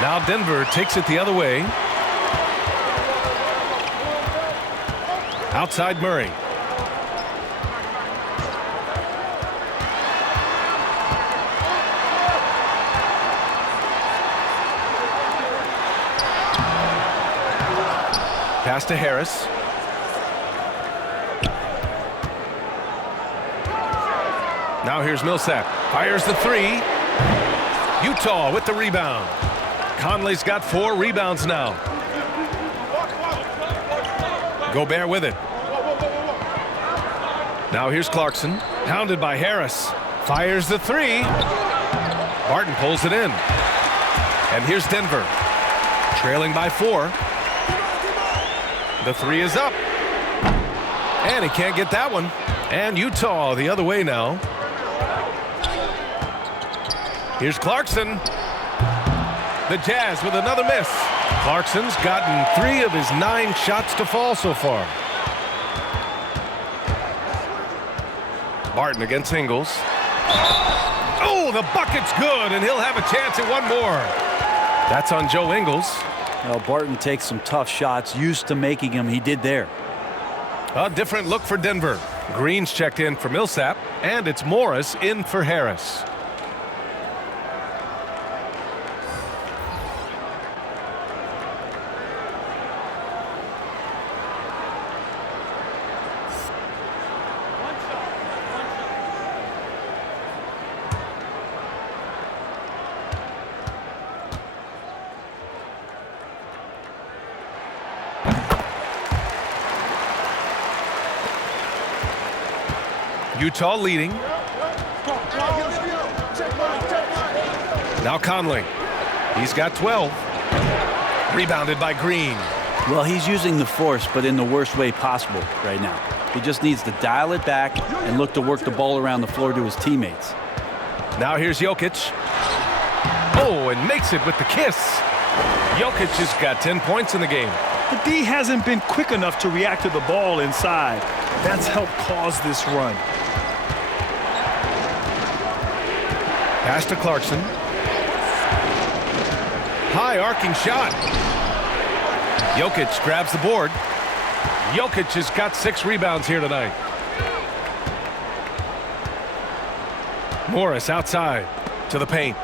Now Denver takes it the other way. Outside Murray. Pass to Harris. Now here's Millsap. Fires the three. Utah with the rebound. Conley's got 4 rebounds now. Gobert with it. Now here's Clarkson. Hounded by Harris. Fires the three. Barton pulls it in. And here's Denver. Trailing by 4. The three is up. And he can't get that one. And Utah the other way now. Here's Clarkson. The Jazz with another miss. Clarkson's gotten 3 of his 9 shots to fall so far. Barton against Ingles. Oh, the bucket's good, and he'll have a chance at one more. That's on Joe Ingles. Well, Barton takes some tough shots, used to making them. He did there. A different look for Denver. Green's checked in for Millsap, and it's Morris in for Harris. Utah leading. Now Conley. He's got 12. Rebounded by Green. Well, he's using the force, but in the worst way possible right now. He just needs to dial it back and look to work the ball around the floor to his teammates. Now here's Jokic. Oh, and makes it with the kiss. Jokic has got 10 points in the game. The D hasn't been quick enough to react to the ball inside. That's helped cause this run. Pass to Clarkson. High arcing shot. Jokic grabs the board. Jokic has got 6 rebounds here tonight. Morris outside to the paint.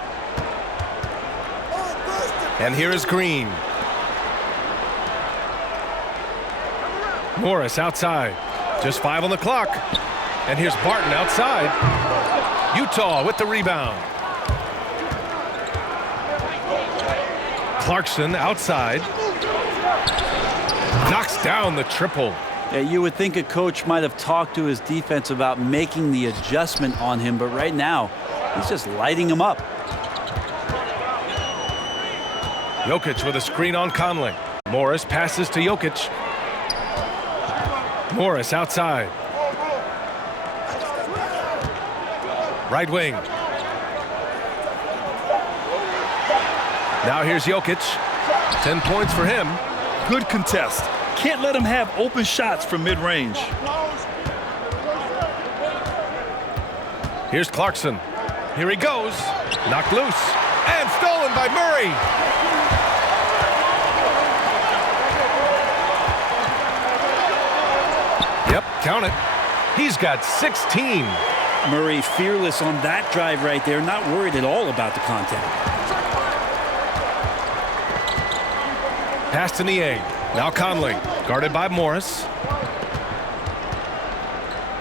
And here is Green. Morris outside. Just 5 on the clock. And here's Barton outside. Utah with the rebound. Clarkson outside. Knocks down the triple. Yeah, you would think a coach might have talked to his defense about making the adjustment on him, but right now, he's just lighting him up. Jokic with a screen on Conley. Morris passes to Jokic. Morris outside. Right wing. Now here's Jokic. 10 points for him. Good contest. Can't let him have open shots from mid-range. Here's Clarkson. Here he goes. Knocked loose. And stolen by Murray. Yep, count it. He's got 16. Murray fearless on that drive right there, not worried at all about the contact. Pass to Niang. Now Conley, guarded by Morris.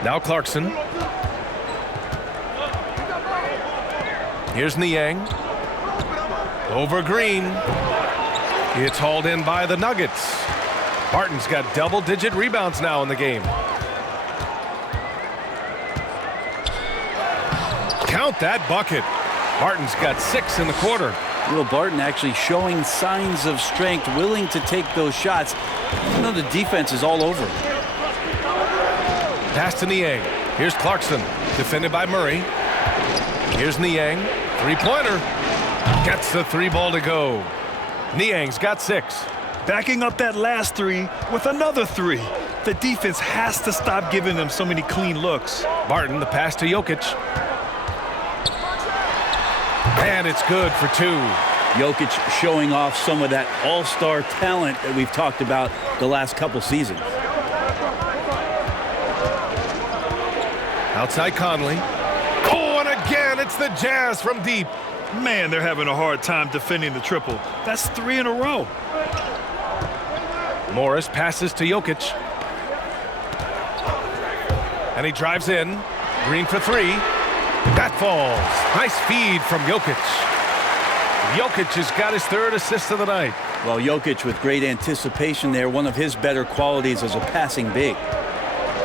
Now Clarkson. Here's Niang. Over Green. It's hauled in by the Nuggets. Barton's got double-digit rebounds now in the game. Count that bucket. Barton's got 6 in the quarter. Will Barton actually showing signs of strength, willing to take those shots. You know, the defense is all over. Pass to Niang. Here's Clarkson, defended by Murray. Here's Niang. Three-pointer. Gets the 3 ball to go. Niang's got 6. Backing up that last 3, with another three. The defense has to stop giving them so many clean looks. Barton, the pass to Jokic. And it's good for two. Jokic showing off some of that all-star talent that we've talked about the last couple seasons. Outside Conley. Oh, and again, it's the Jazz from deep. Man, they're having a hard time defending the triple. That's 3 in a row. Morris passes to Jokic. And he drives in. Green for three. That falls. Nice feed from Jokic. Jokic has got his 3rd assist of the night. Well, Jokic with great anticipation there, one of his better qualities as a passing big.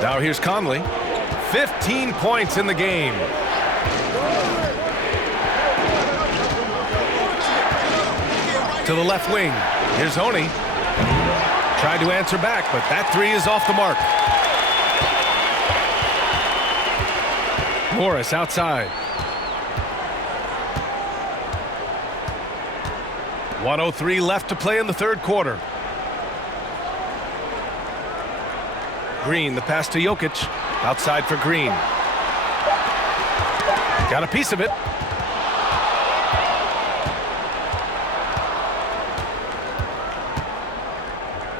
Now here's Conley. 15 points in the game. To the left wing. Here's Oni. Tried to answer back, but that 3 is off the mark. Morris outside. 1:03 left to play in the 3rd quarter. Green, the pass to Jokic. Outside for Green. Got a piece of it.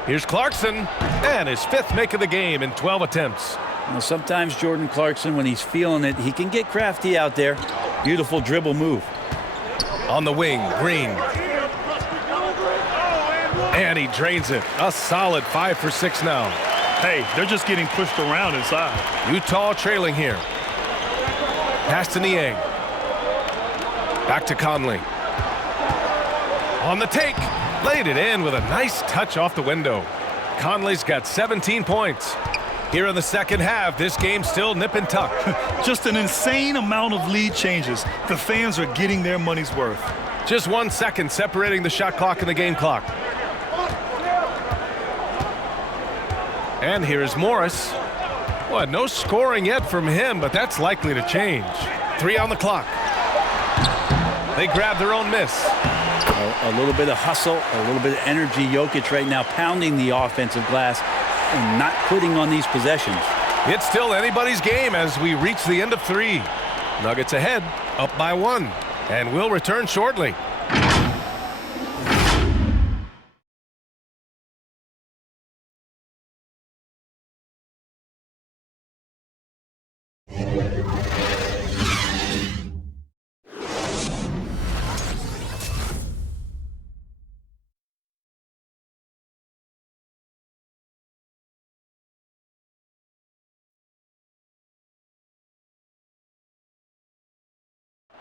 Here's Clarkson, and his 5th make of the game in 12 attempts. Well, sometimes Jordan Clarkson, when he's feeling it, he can get crafty out there. Beautiful dribble move. On the wing, Green. And he drains it. A solid 5 for 6 now. Hey, they're just getting pushed around inside. Utah trailing here. Pass to Niang. Back to Conley. On the take. Laid it in with a nice touch off the window. Conley's got 17 points. Here in the 2nd half, this game's still nip and tuck. Just an insane amount of lead changes. The fans are getting their money's worth. Just 1 second separating the shot clock and the game clock. And here's Morris. Well, no scoring yet from him, but that's likely to change. 3 on the clock. They grab their own miss. A little bit of hustle, a little bit of energy. Jokic right now pounding the offensive glass and not quitting on these possessions. It's still anybody's game as we reach the end of 3. Nuggets ahead, up by 1. And we'll return shortly.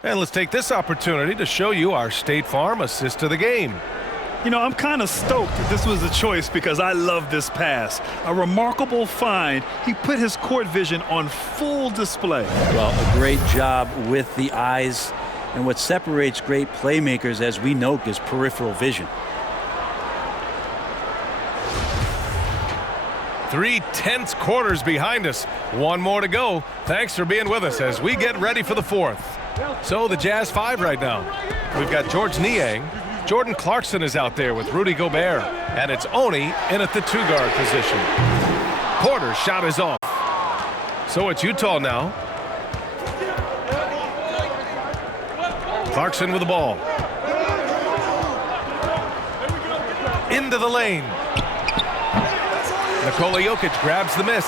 And let's take this opportunity to show you our State Farm assist of the game. You know, I'm kind of stoked that this was a choice because I love this pass. A remarkable find. He put his court vision on full display. Well, a great job with the eyes. And what separates great playmakers, as we know, is peripheral vision. 3 tense quarters behind us. 1 more to go. Thanks for being with us as we get ready for the 4th. So the Jazz 5 right now. We've got George Niang. Jordan Clarkson is out there with Rudy Gobert. And it's Oni in at the 2-guard position. Porter's shot is off. So it's Utah now. Clarkson with the ball. Into the lane. Nikola Jokic grabs the miss.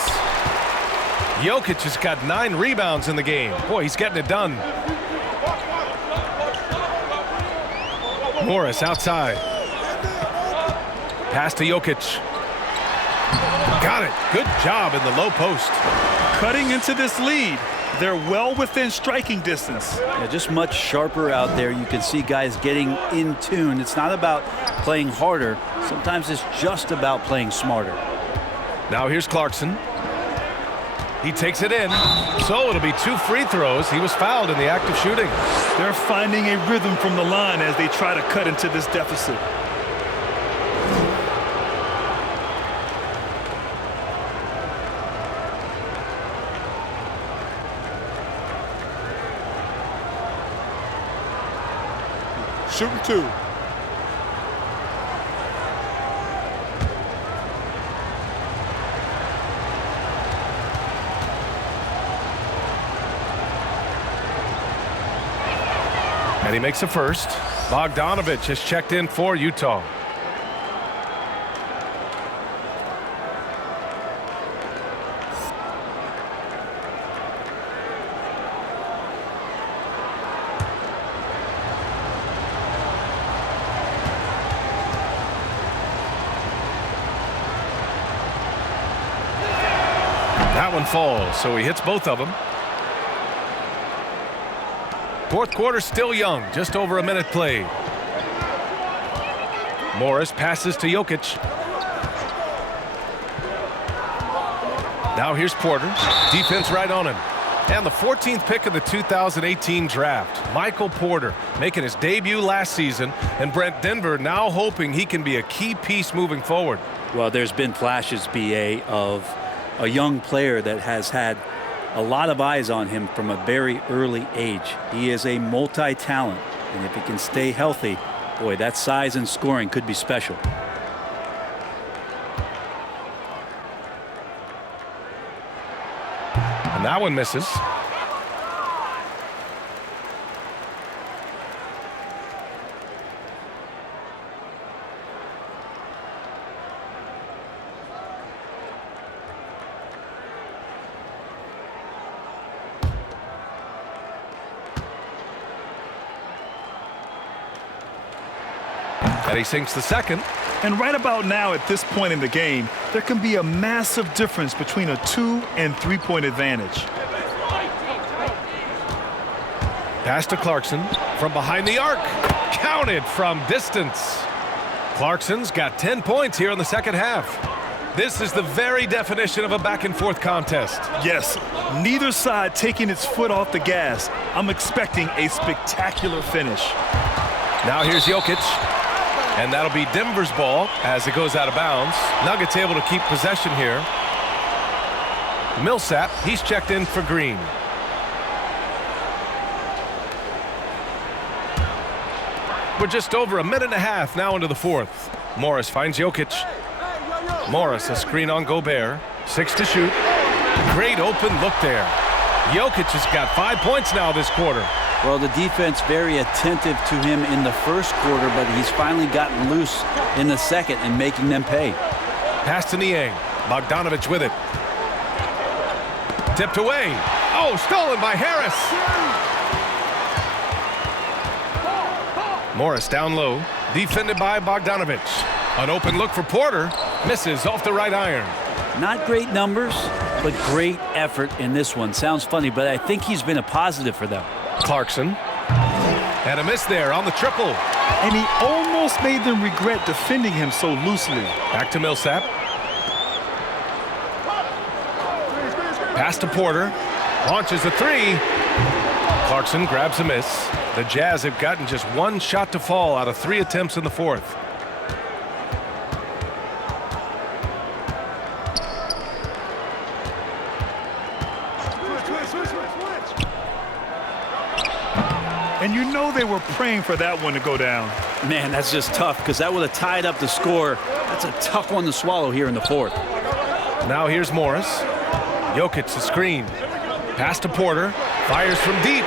Jokic has got 9 rebounds in the game. Boy, he's getting it done. Morris outside. Pass to Jokic. Got it. Good job in the low post. Cutting into this lead. They're well within striking distance. Yeah, just much sharper out there. You can see guys getting in tune. It's not about playing harder. Sometimes it's just about playing smarter. Now here's Clarkson. He takes it in. So it'll be 2 free throws. He was fouled in the act of shooting. They're finding a rhythm from the line as they try to cut into this deficit. Shooting 2. And he makes a first. Bogdanovich has checked in for Utah. That one falls, so he hits both of them. Fourth quarter still young, just over a minute played. Morris passes to Jokic. Now here's Porter. Defense right on him. And the 14th pick of the 2018 draft, Michael Porter, making his debut last season, and Brent Denver now hoping he can be a key piece moving forward. Well, there's been flashes, BA, of a young player that has had a lot of eyes on him from a very early age. He is a multi-talent, and if he can stay healthy, boy, that size and scoring could be special. And that one misses. And he sinks the second. And right about now, at this point in the game, there can be a massive difference between a 2- and 3-point advantage. Pass to Clarkson from behind the arc. Counted from distance. Clarkson's got 10 points here in the second half. This is the very definition of a back-and-forth contest. Yes, neither side taking its foot off the gas. I'm expecting a spectacular finish. Now here's Jokic. And that'll be Denver's ball as it goes out of bounds. Nuggets able to keep possession here. Millsap, he's checked in for Green. We're just over a minute and a half now into the fourth. Morris finds Jokic. Morris, a screen on Gobert. 6 to shoot. Great open look there. Jokic has got 5 points now this quarter. Well, the defense very attentive to him in the first quarter, but he's finally gotten loose in the second and making them pay. Pass to Niang. Bogdanovich with it. Tipped away. Oh, stolen by Harris. Morris down low. Defended by Bogdanovich. An open look for Porter. Misses off the right iron. Not great numbers, but great effort in this one. Sounds funny, but I think he's been a positive for them. Clarkson. And a miss there on the triple. And he almost made them regret defending him so loosely. Back to Millsap. Pass to Porter. Launches a three. Clarkson grabs a miss. The Jazz have gotten just one shot to fall out of 3 attempts in the fourth. And you know they were praying for that one to go down. Man, that's just tough because that would have tied up the score. That's a tough one to swallow here in the fourth. Now here's Morris. Jokic the screen. Pass to Porter. Fires from deep.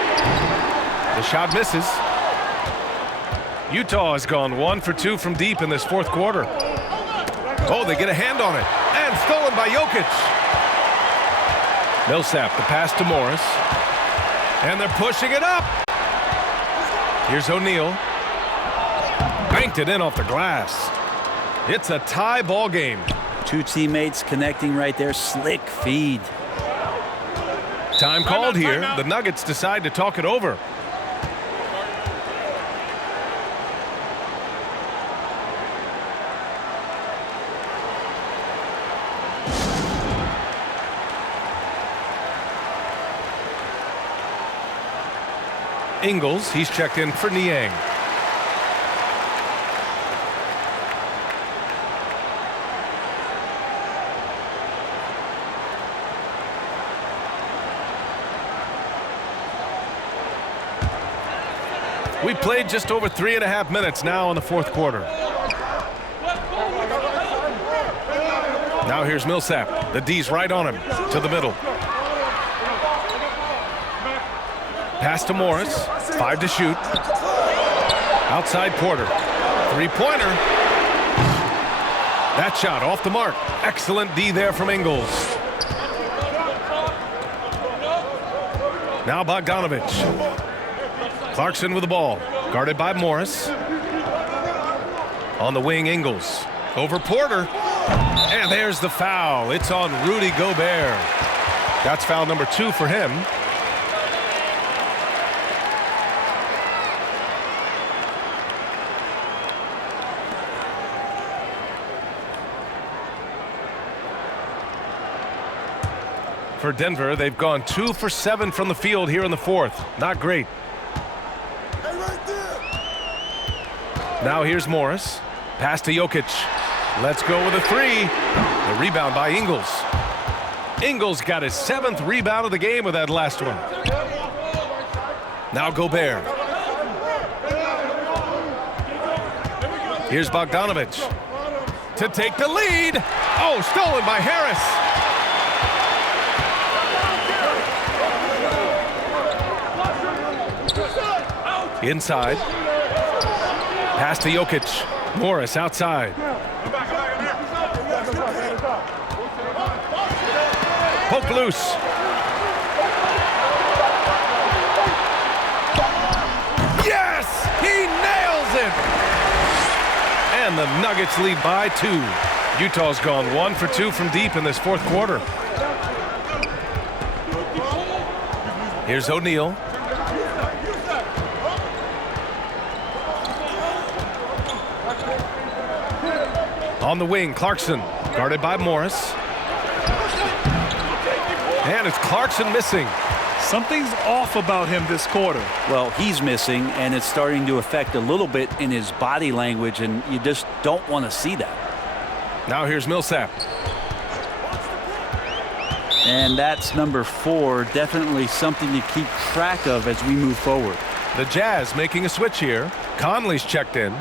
The shot misses. Utah has gone 1 for 2 from deep in this fourth quarter. Oh, they get a hand on it. And stolen by Jokic. Millsap, the pass to Morris. And they're pushing it up. Here's O'Neal. Banked it in off the glass. It's a tie ball game. Two teammates connecting right there. Slick feed. Time called here. The Nuggets decide to talk it over. Ingles, he's checked in for Niang. We played just over 3.5 minutes now in the fourth quarter. Now here's Millsap. The D's right on him to the middle. Pass to Morris. 5 to shoot. Outside Porter. Three-pointer. That shot off the mark. Excellent D there from Ingles. Now Bogdanovich. Clarkson with the ball. Guarded by Morris. On the wing, Ingles. Over Porter. And there's the foul. It's on Rudy Gobert. That's foul number 2 for him. For Denver, they've gone 2 for 7 from the field here in the fourth. Not great. Now here's Morris. Pass to Jokic. Let's go with a 3. The rebound by Ingles. Ingles got his 7th rebound of the game with that last one. Now Gobert. Here's Bogdanovich to take the lead. Oh, stolen by Harris. Inside. Pass to Jokic. Morris outside. Poke loose. Yes! He nails it! And the Nuggets lead by 2. Utah's gone 1 for 2 from deep in this fourth quarter. Here's O'Neal. On the wing, Clarkson, guarded by Morris. And it's Clarkson missing. Something's off about him this quarter. Well, he's missing, and it's starting to affect a little bit in his body language, and you just don't want to see that. Now here's Millsap. And that's number 4, definitely something to keep track of as we move forward. The Jazz making a switch here. Conley's checked in.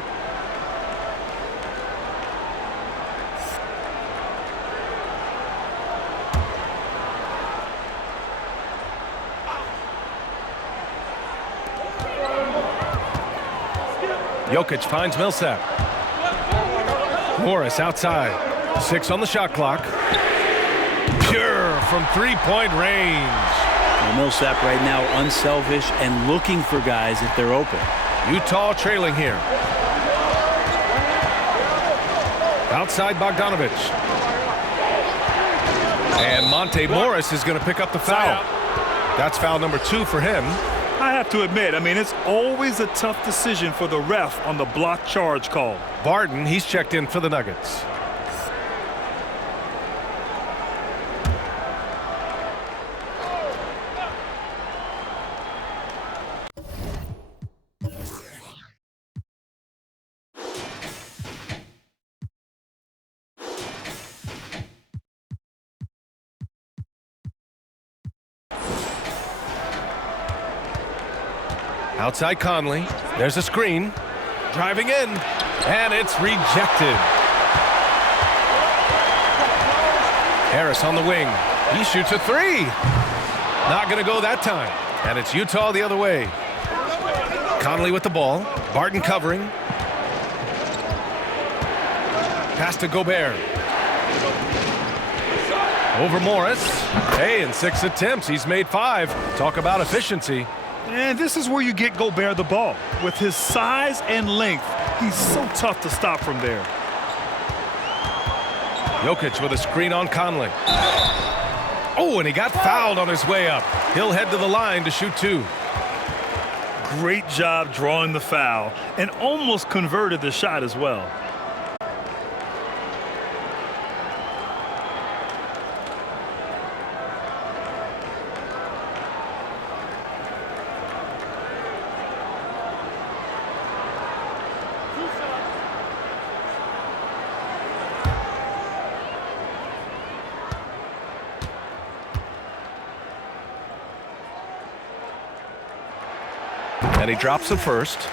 Jokic finds Millsap. Morris outside. 6 on the shot clock. Pure from three-point range. Well, Millsap right now unselfish and looking for guys if they're open. Utah trailing here. Outside Bogdanovich. And Monte Morris is going to pick up the foul. That's foul number 2 for him. I have to admit, it's always a tough decision for the ref on the block charge call. Barton, he's checked in for the Nuggets. Outside Conley. There's a screen. Driving in. And it's rejected. Harris on the wing. He shoots a 3. Not going to go that time. And it's Utah the other way. Conley with the ball. Barton covering. Pass to Gobert. Over Morris. Hey, in 6 attempts, he's made 5. Talk about efficiency. And this is where you get Gobert the ball. With his size and length, he's so tough to stop from there. Jokic with a screen on Conley. Oh, and he got fouled on his way up. He'll head to the line to shoot 2. Great job drawing the foul and almost converted the shot as well. And he drops the first.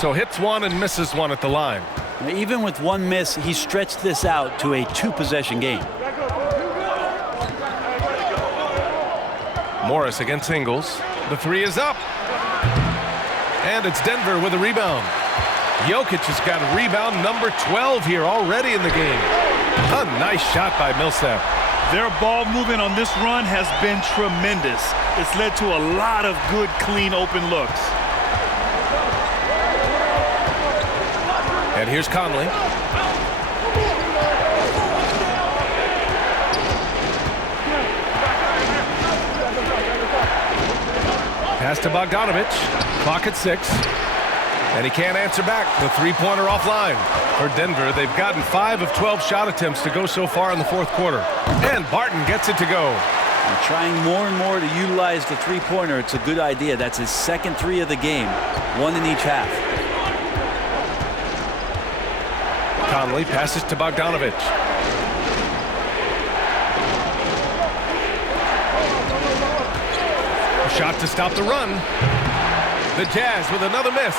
So hits one and misses one at the line. Now, even with one miss, he stretched this out to a 2-possession game. Morris against Ingles. The three is up. And it's Denver with a rebound. Jokic has got rebound number 12 here already in the game. A nice shot by Millsap. Their ball movement on this run has been tremendous. It's led to a lot of good, clean, open looks. And here's Conley. Pass to Bogdanovich. Clock at 6. And he can't answer back. The three-pointer offline. For Denver, they've gotten 5 of 12 shot attempts to go so far in the fourth quarter. And Barton gets it to go. And trying more and more to utilize the three-pointer. It's a good idea. That's his second three of the game. One in each half. Conley passes to Bogdanovich. A shot to stop the run. The Jazz with another miss.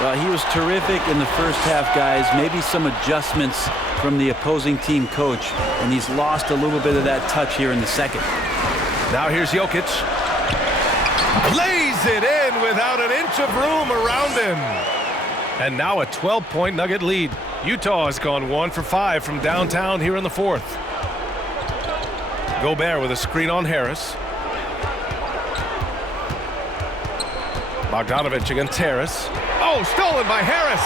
Well, he was terrific in the first half, guys. Maybe some adjustments from the opposing team coach, and he's lost a little bit of that touch here in the second. Now here's Jokic. Lays it in without an inch of room around him. And now a 12-point Nugget lead. Utah has gone 1 for 5 from downtown here in the fourth. Gobert with a screen on Harris. Bogdanovich against Harris. Oh, stolen by Harris.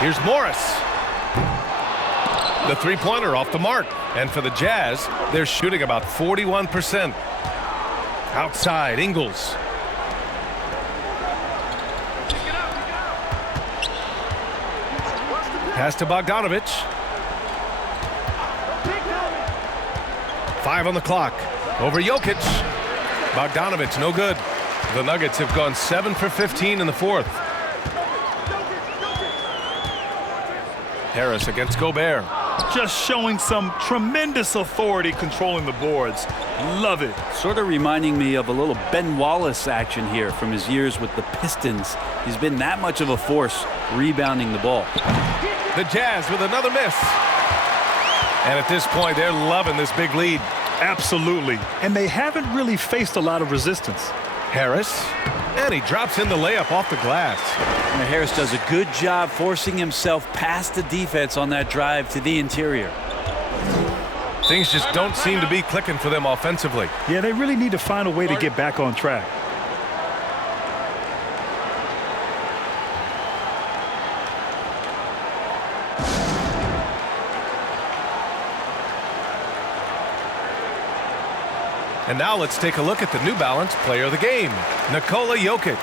Here's Morris. The three-pointer off the mark. And for the Jazz, they're shooting about 41%. Outside, Ingles. Pass to Bogdanovich. 5 on the clock. Over Jokic. Bogdanovich, no good. The Nuggets have gone 7 for 15 in the fourth. Harris against Gobert. Just showing some tremendous authority controlling the boards. Love it. Sort of reminding me of a little Ben Wallace action here from his years with the Pistons. He's been that much of a force rebounding the ball. The Jazz with another miss. And at this point, they're loving this big lead. Absolutely. And they haven't really faced a lot of resistance. Harris. And he drops in the layup off the glass. And Harris does a good job forcing himself past the defense on that drive to the interior. Things just don't seem to be clicking for them offensively. Yeah, they really need to find a way to get back on track. And now let's take a look at the New Balance player of the game, Nikola Jokic.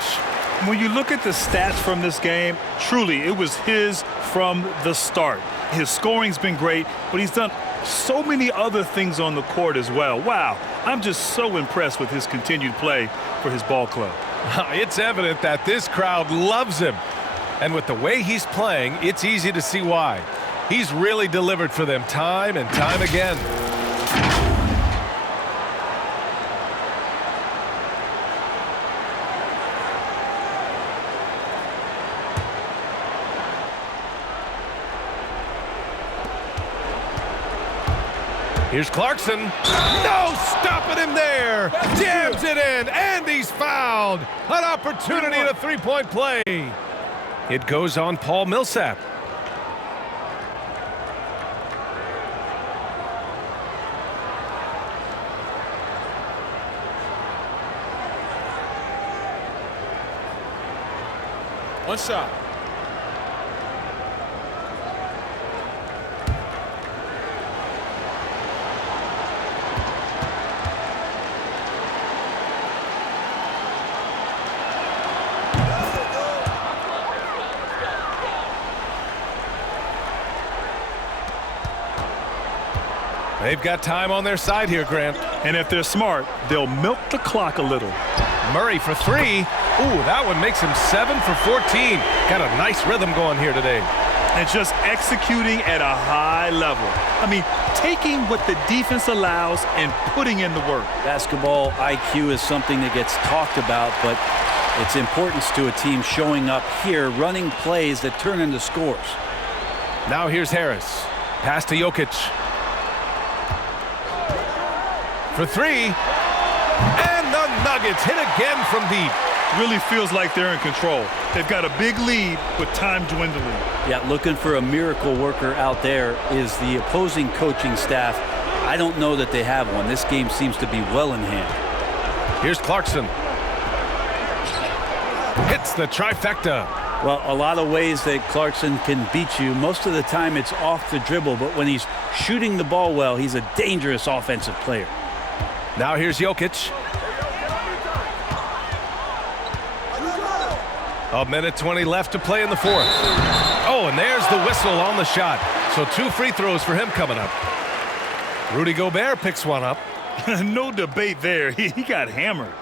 When you look at the stats from this game, truly it was his from the start. His scoring's been great, but he's done so many other things on the court as well. Wow, I'm just so impressed with his continued play for his ball club. It's evident that this crowd loves him. And with the way he's playing, it's easy to see why. He's really delivered for them time and time again. Here's Clarkson. No stopping him there. Jams it in, and he's fouled. An opportunity at a three-point play. It goes on Paul Millsap. One shot. They've got time on their side here, Grant. And if they're smart, they'll milk the clock a little. Murray for three. Ooh, that one makes him 7 for 14. Got a nice rhythm going here today. And just executing at a high level. I mean, taking what the defense allows and putting in the work. Basketball IQ is something that gets talked about, but It's importance to a team showing up here, running plays that turn into scores. Now here's Harris. Pass to Jokic. For three. And the Nuggets hit again from deep. Really feels like they're in control. They've got a big lead with time dwindling. Yeah, looking for a miracle worker out there is the opposing coaching staff. I don't know that they have one. This game seems to be well in hand. Here's Clarkson. Hits the trifecta. Well, a lot of ways that Clarkson can beat you. Most of the time it's off the dribble, but when he's shooting the ball well, he's a dangerous offensive player. Now here's Jokic. A minute 20 left to play in the fourth. Oh, and there's the whistle on the shot. So 2 free throws for him coming up. Rudy Gobert picks one up. No debate there. He got hammered.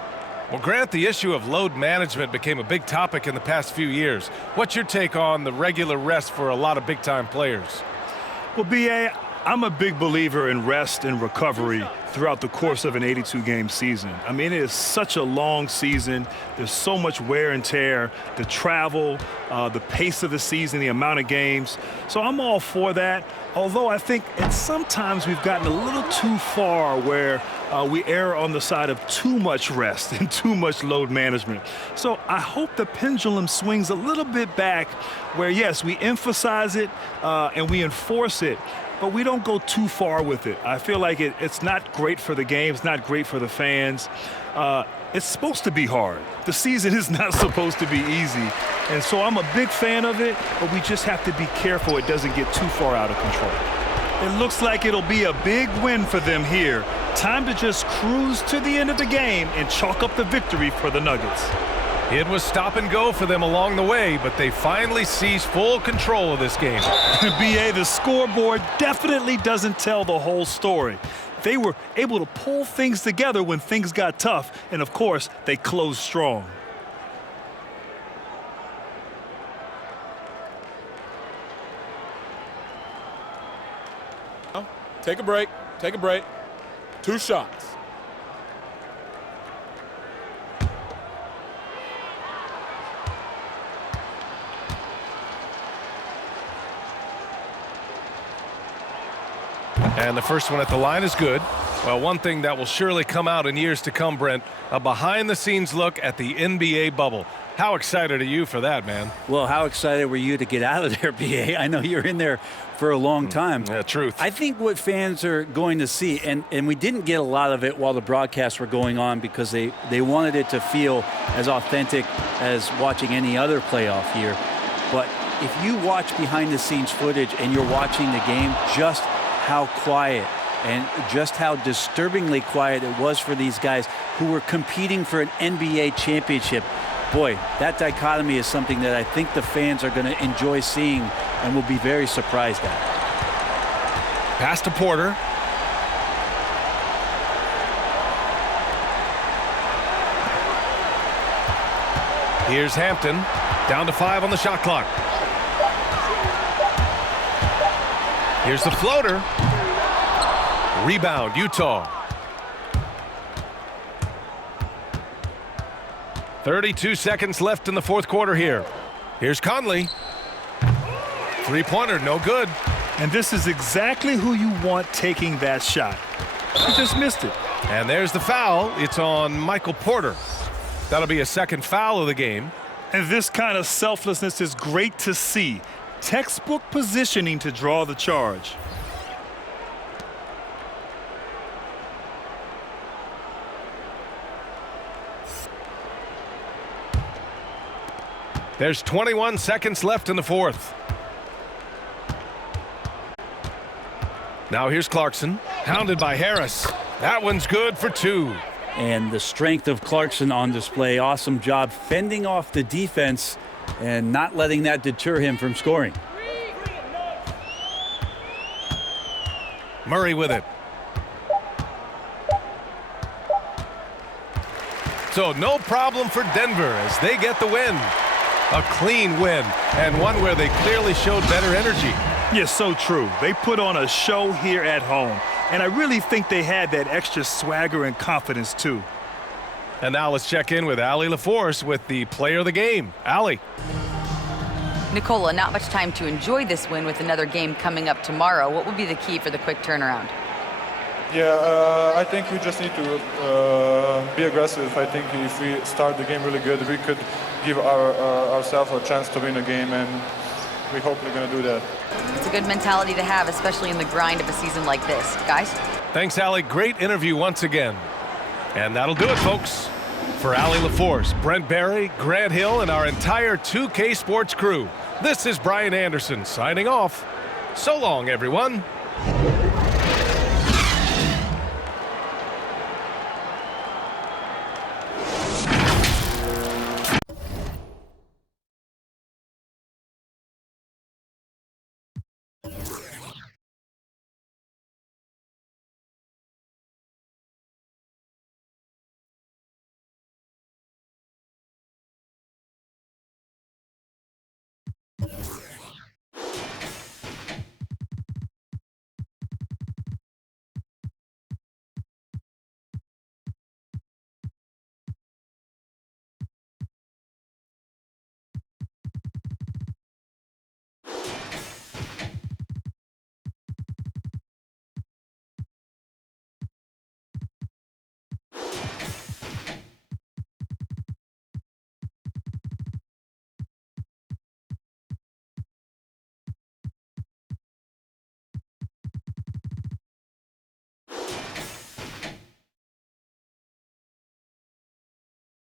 Well, Grant, the issue of load management became a big topic in the past few years. What's your take on the regular rest for a lot of big-time players? Well, B.A., I'm a big believer in rest and recovery throughout the course of an 82-game season. I mean, it is such a long season. There's so much wear and tear, the travel, the pace of the season, the amount of games. So I'm all for that, although I think sometimes we've gotten a little too far where we err on the side of too much rest and too much load management. So I hope the pendulum swings a little bit back where, yes, we emphasize it and we enforce it, but we don't go too far with it. I feel like it's not great for the game. It's not great for the fans. It's supposed to be hard. The season is not supposed to be easy. And so I'm a big fan of it, but we just have to be careful it doesn't get too far out of control. It looks like it'll be a big win for them here. Time to just cruise to the end of the game and chalk up the victory for the Nuggets. It was stop and go for them along the way, but they finally seized full control of this game. B.A., the scoreboard definitely doesn't tell the whole story. They were able to pull things together when things got tough, and of course, they closed strong. Take a break. Take a break. 2 shots. And the first one at the line is good. Well, one thing that will surely come out in years to come, Brent, a behind-the-scenes look at the NBA bubble. How excited are you for that, man? Well, how excited were you to get out of there, B.A.? I know you're in there for a long time. Yeah, truth. I think what fans are going to see, and we didn't get a lot of it while the broadcasts were going on because they wanted it to feel as authentic as watching any other playoff year. But if you watch behind-the-scenes footage and you're watching the game, just how quiet and just how disturbingly quiet it was for these guys who were competing for an NBA championship. Boy, that dichotomy is something that I think the fans are going to enjoy seeing and will be very surprised at. Pass to Porter. Here's Hampton. Down to 5 on the shot clock. Here's the floater. Rebound, Utah. 32 seconds left in the fourth quarter here. Here's Conley. Three-pointer, no good. And this is exactly who you want taking that shot. He just missed it. And there's the foul. It's on Michael Porter. That'll be a second foul of the game. And this kind of selflessness is great to see. Textbook positioning to draw the charge. There's 21 seconds left in the fourth. Now here's Clarkson, hounded by Harris. That one's good for 2. And the strength of Clarkson on display. Awesome job fending off the defense and not letting that deter him from scoring. Murray with it. So no problem for Denver as they get the win. A clean win, and one where they clearly showed better energy. Yes, so true. They put on a show here at home, and I really think they had that extra swagger and confidence too. And now let's check in with Allie LaForce with the player of the game. Allie. Nicola, not much time to enjoy this win with another game coming up tomorrow. What would be the key for the quick turnaround? Yeah, I think we just need to be aggressive. I think if we start the game really good, we could give ourselves a chance to win a game, and we're hopefully going to do that. It's a good mentality to have, especially in the grind of a season like this. Guys? Thanks, Allie. Great interview once again. And that'll do it, folks. For Allie LaForce, Brent Barry, Grant Hill, and our entire 2K Sports crew, this is Brian Anderson signing off. So long, everyone.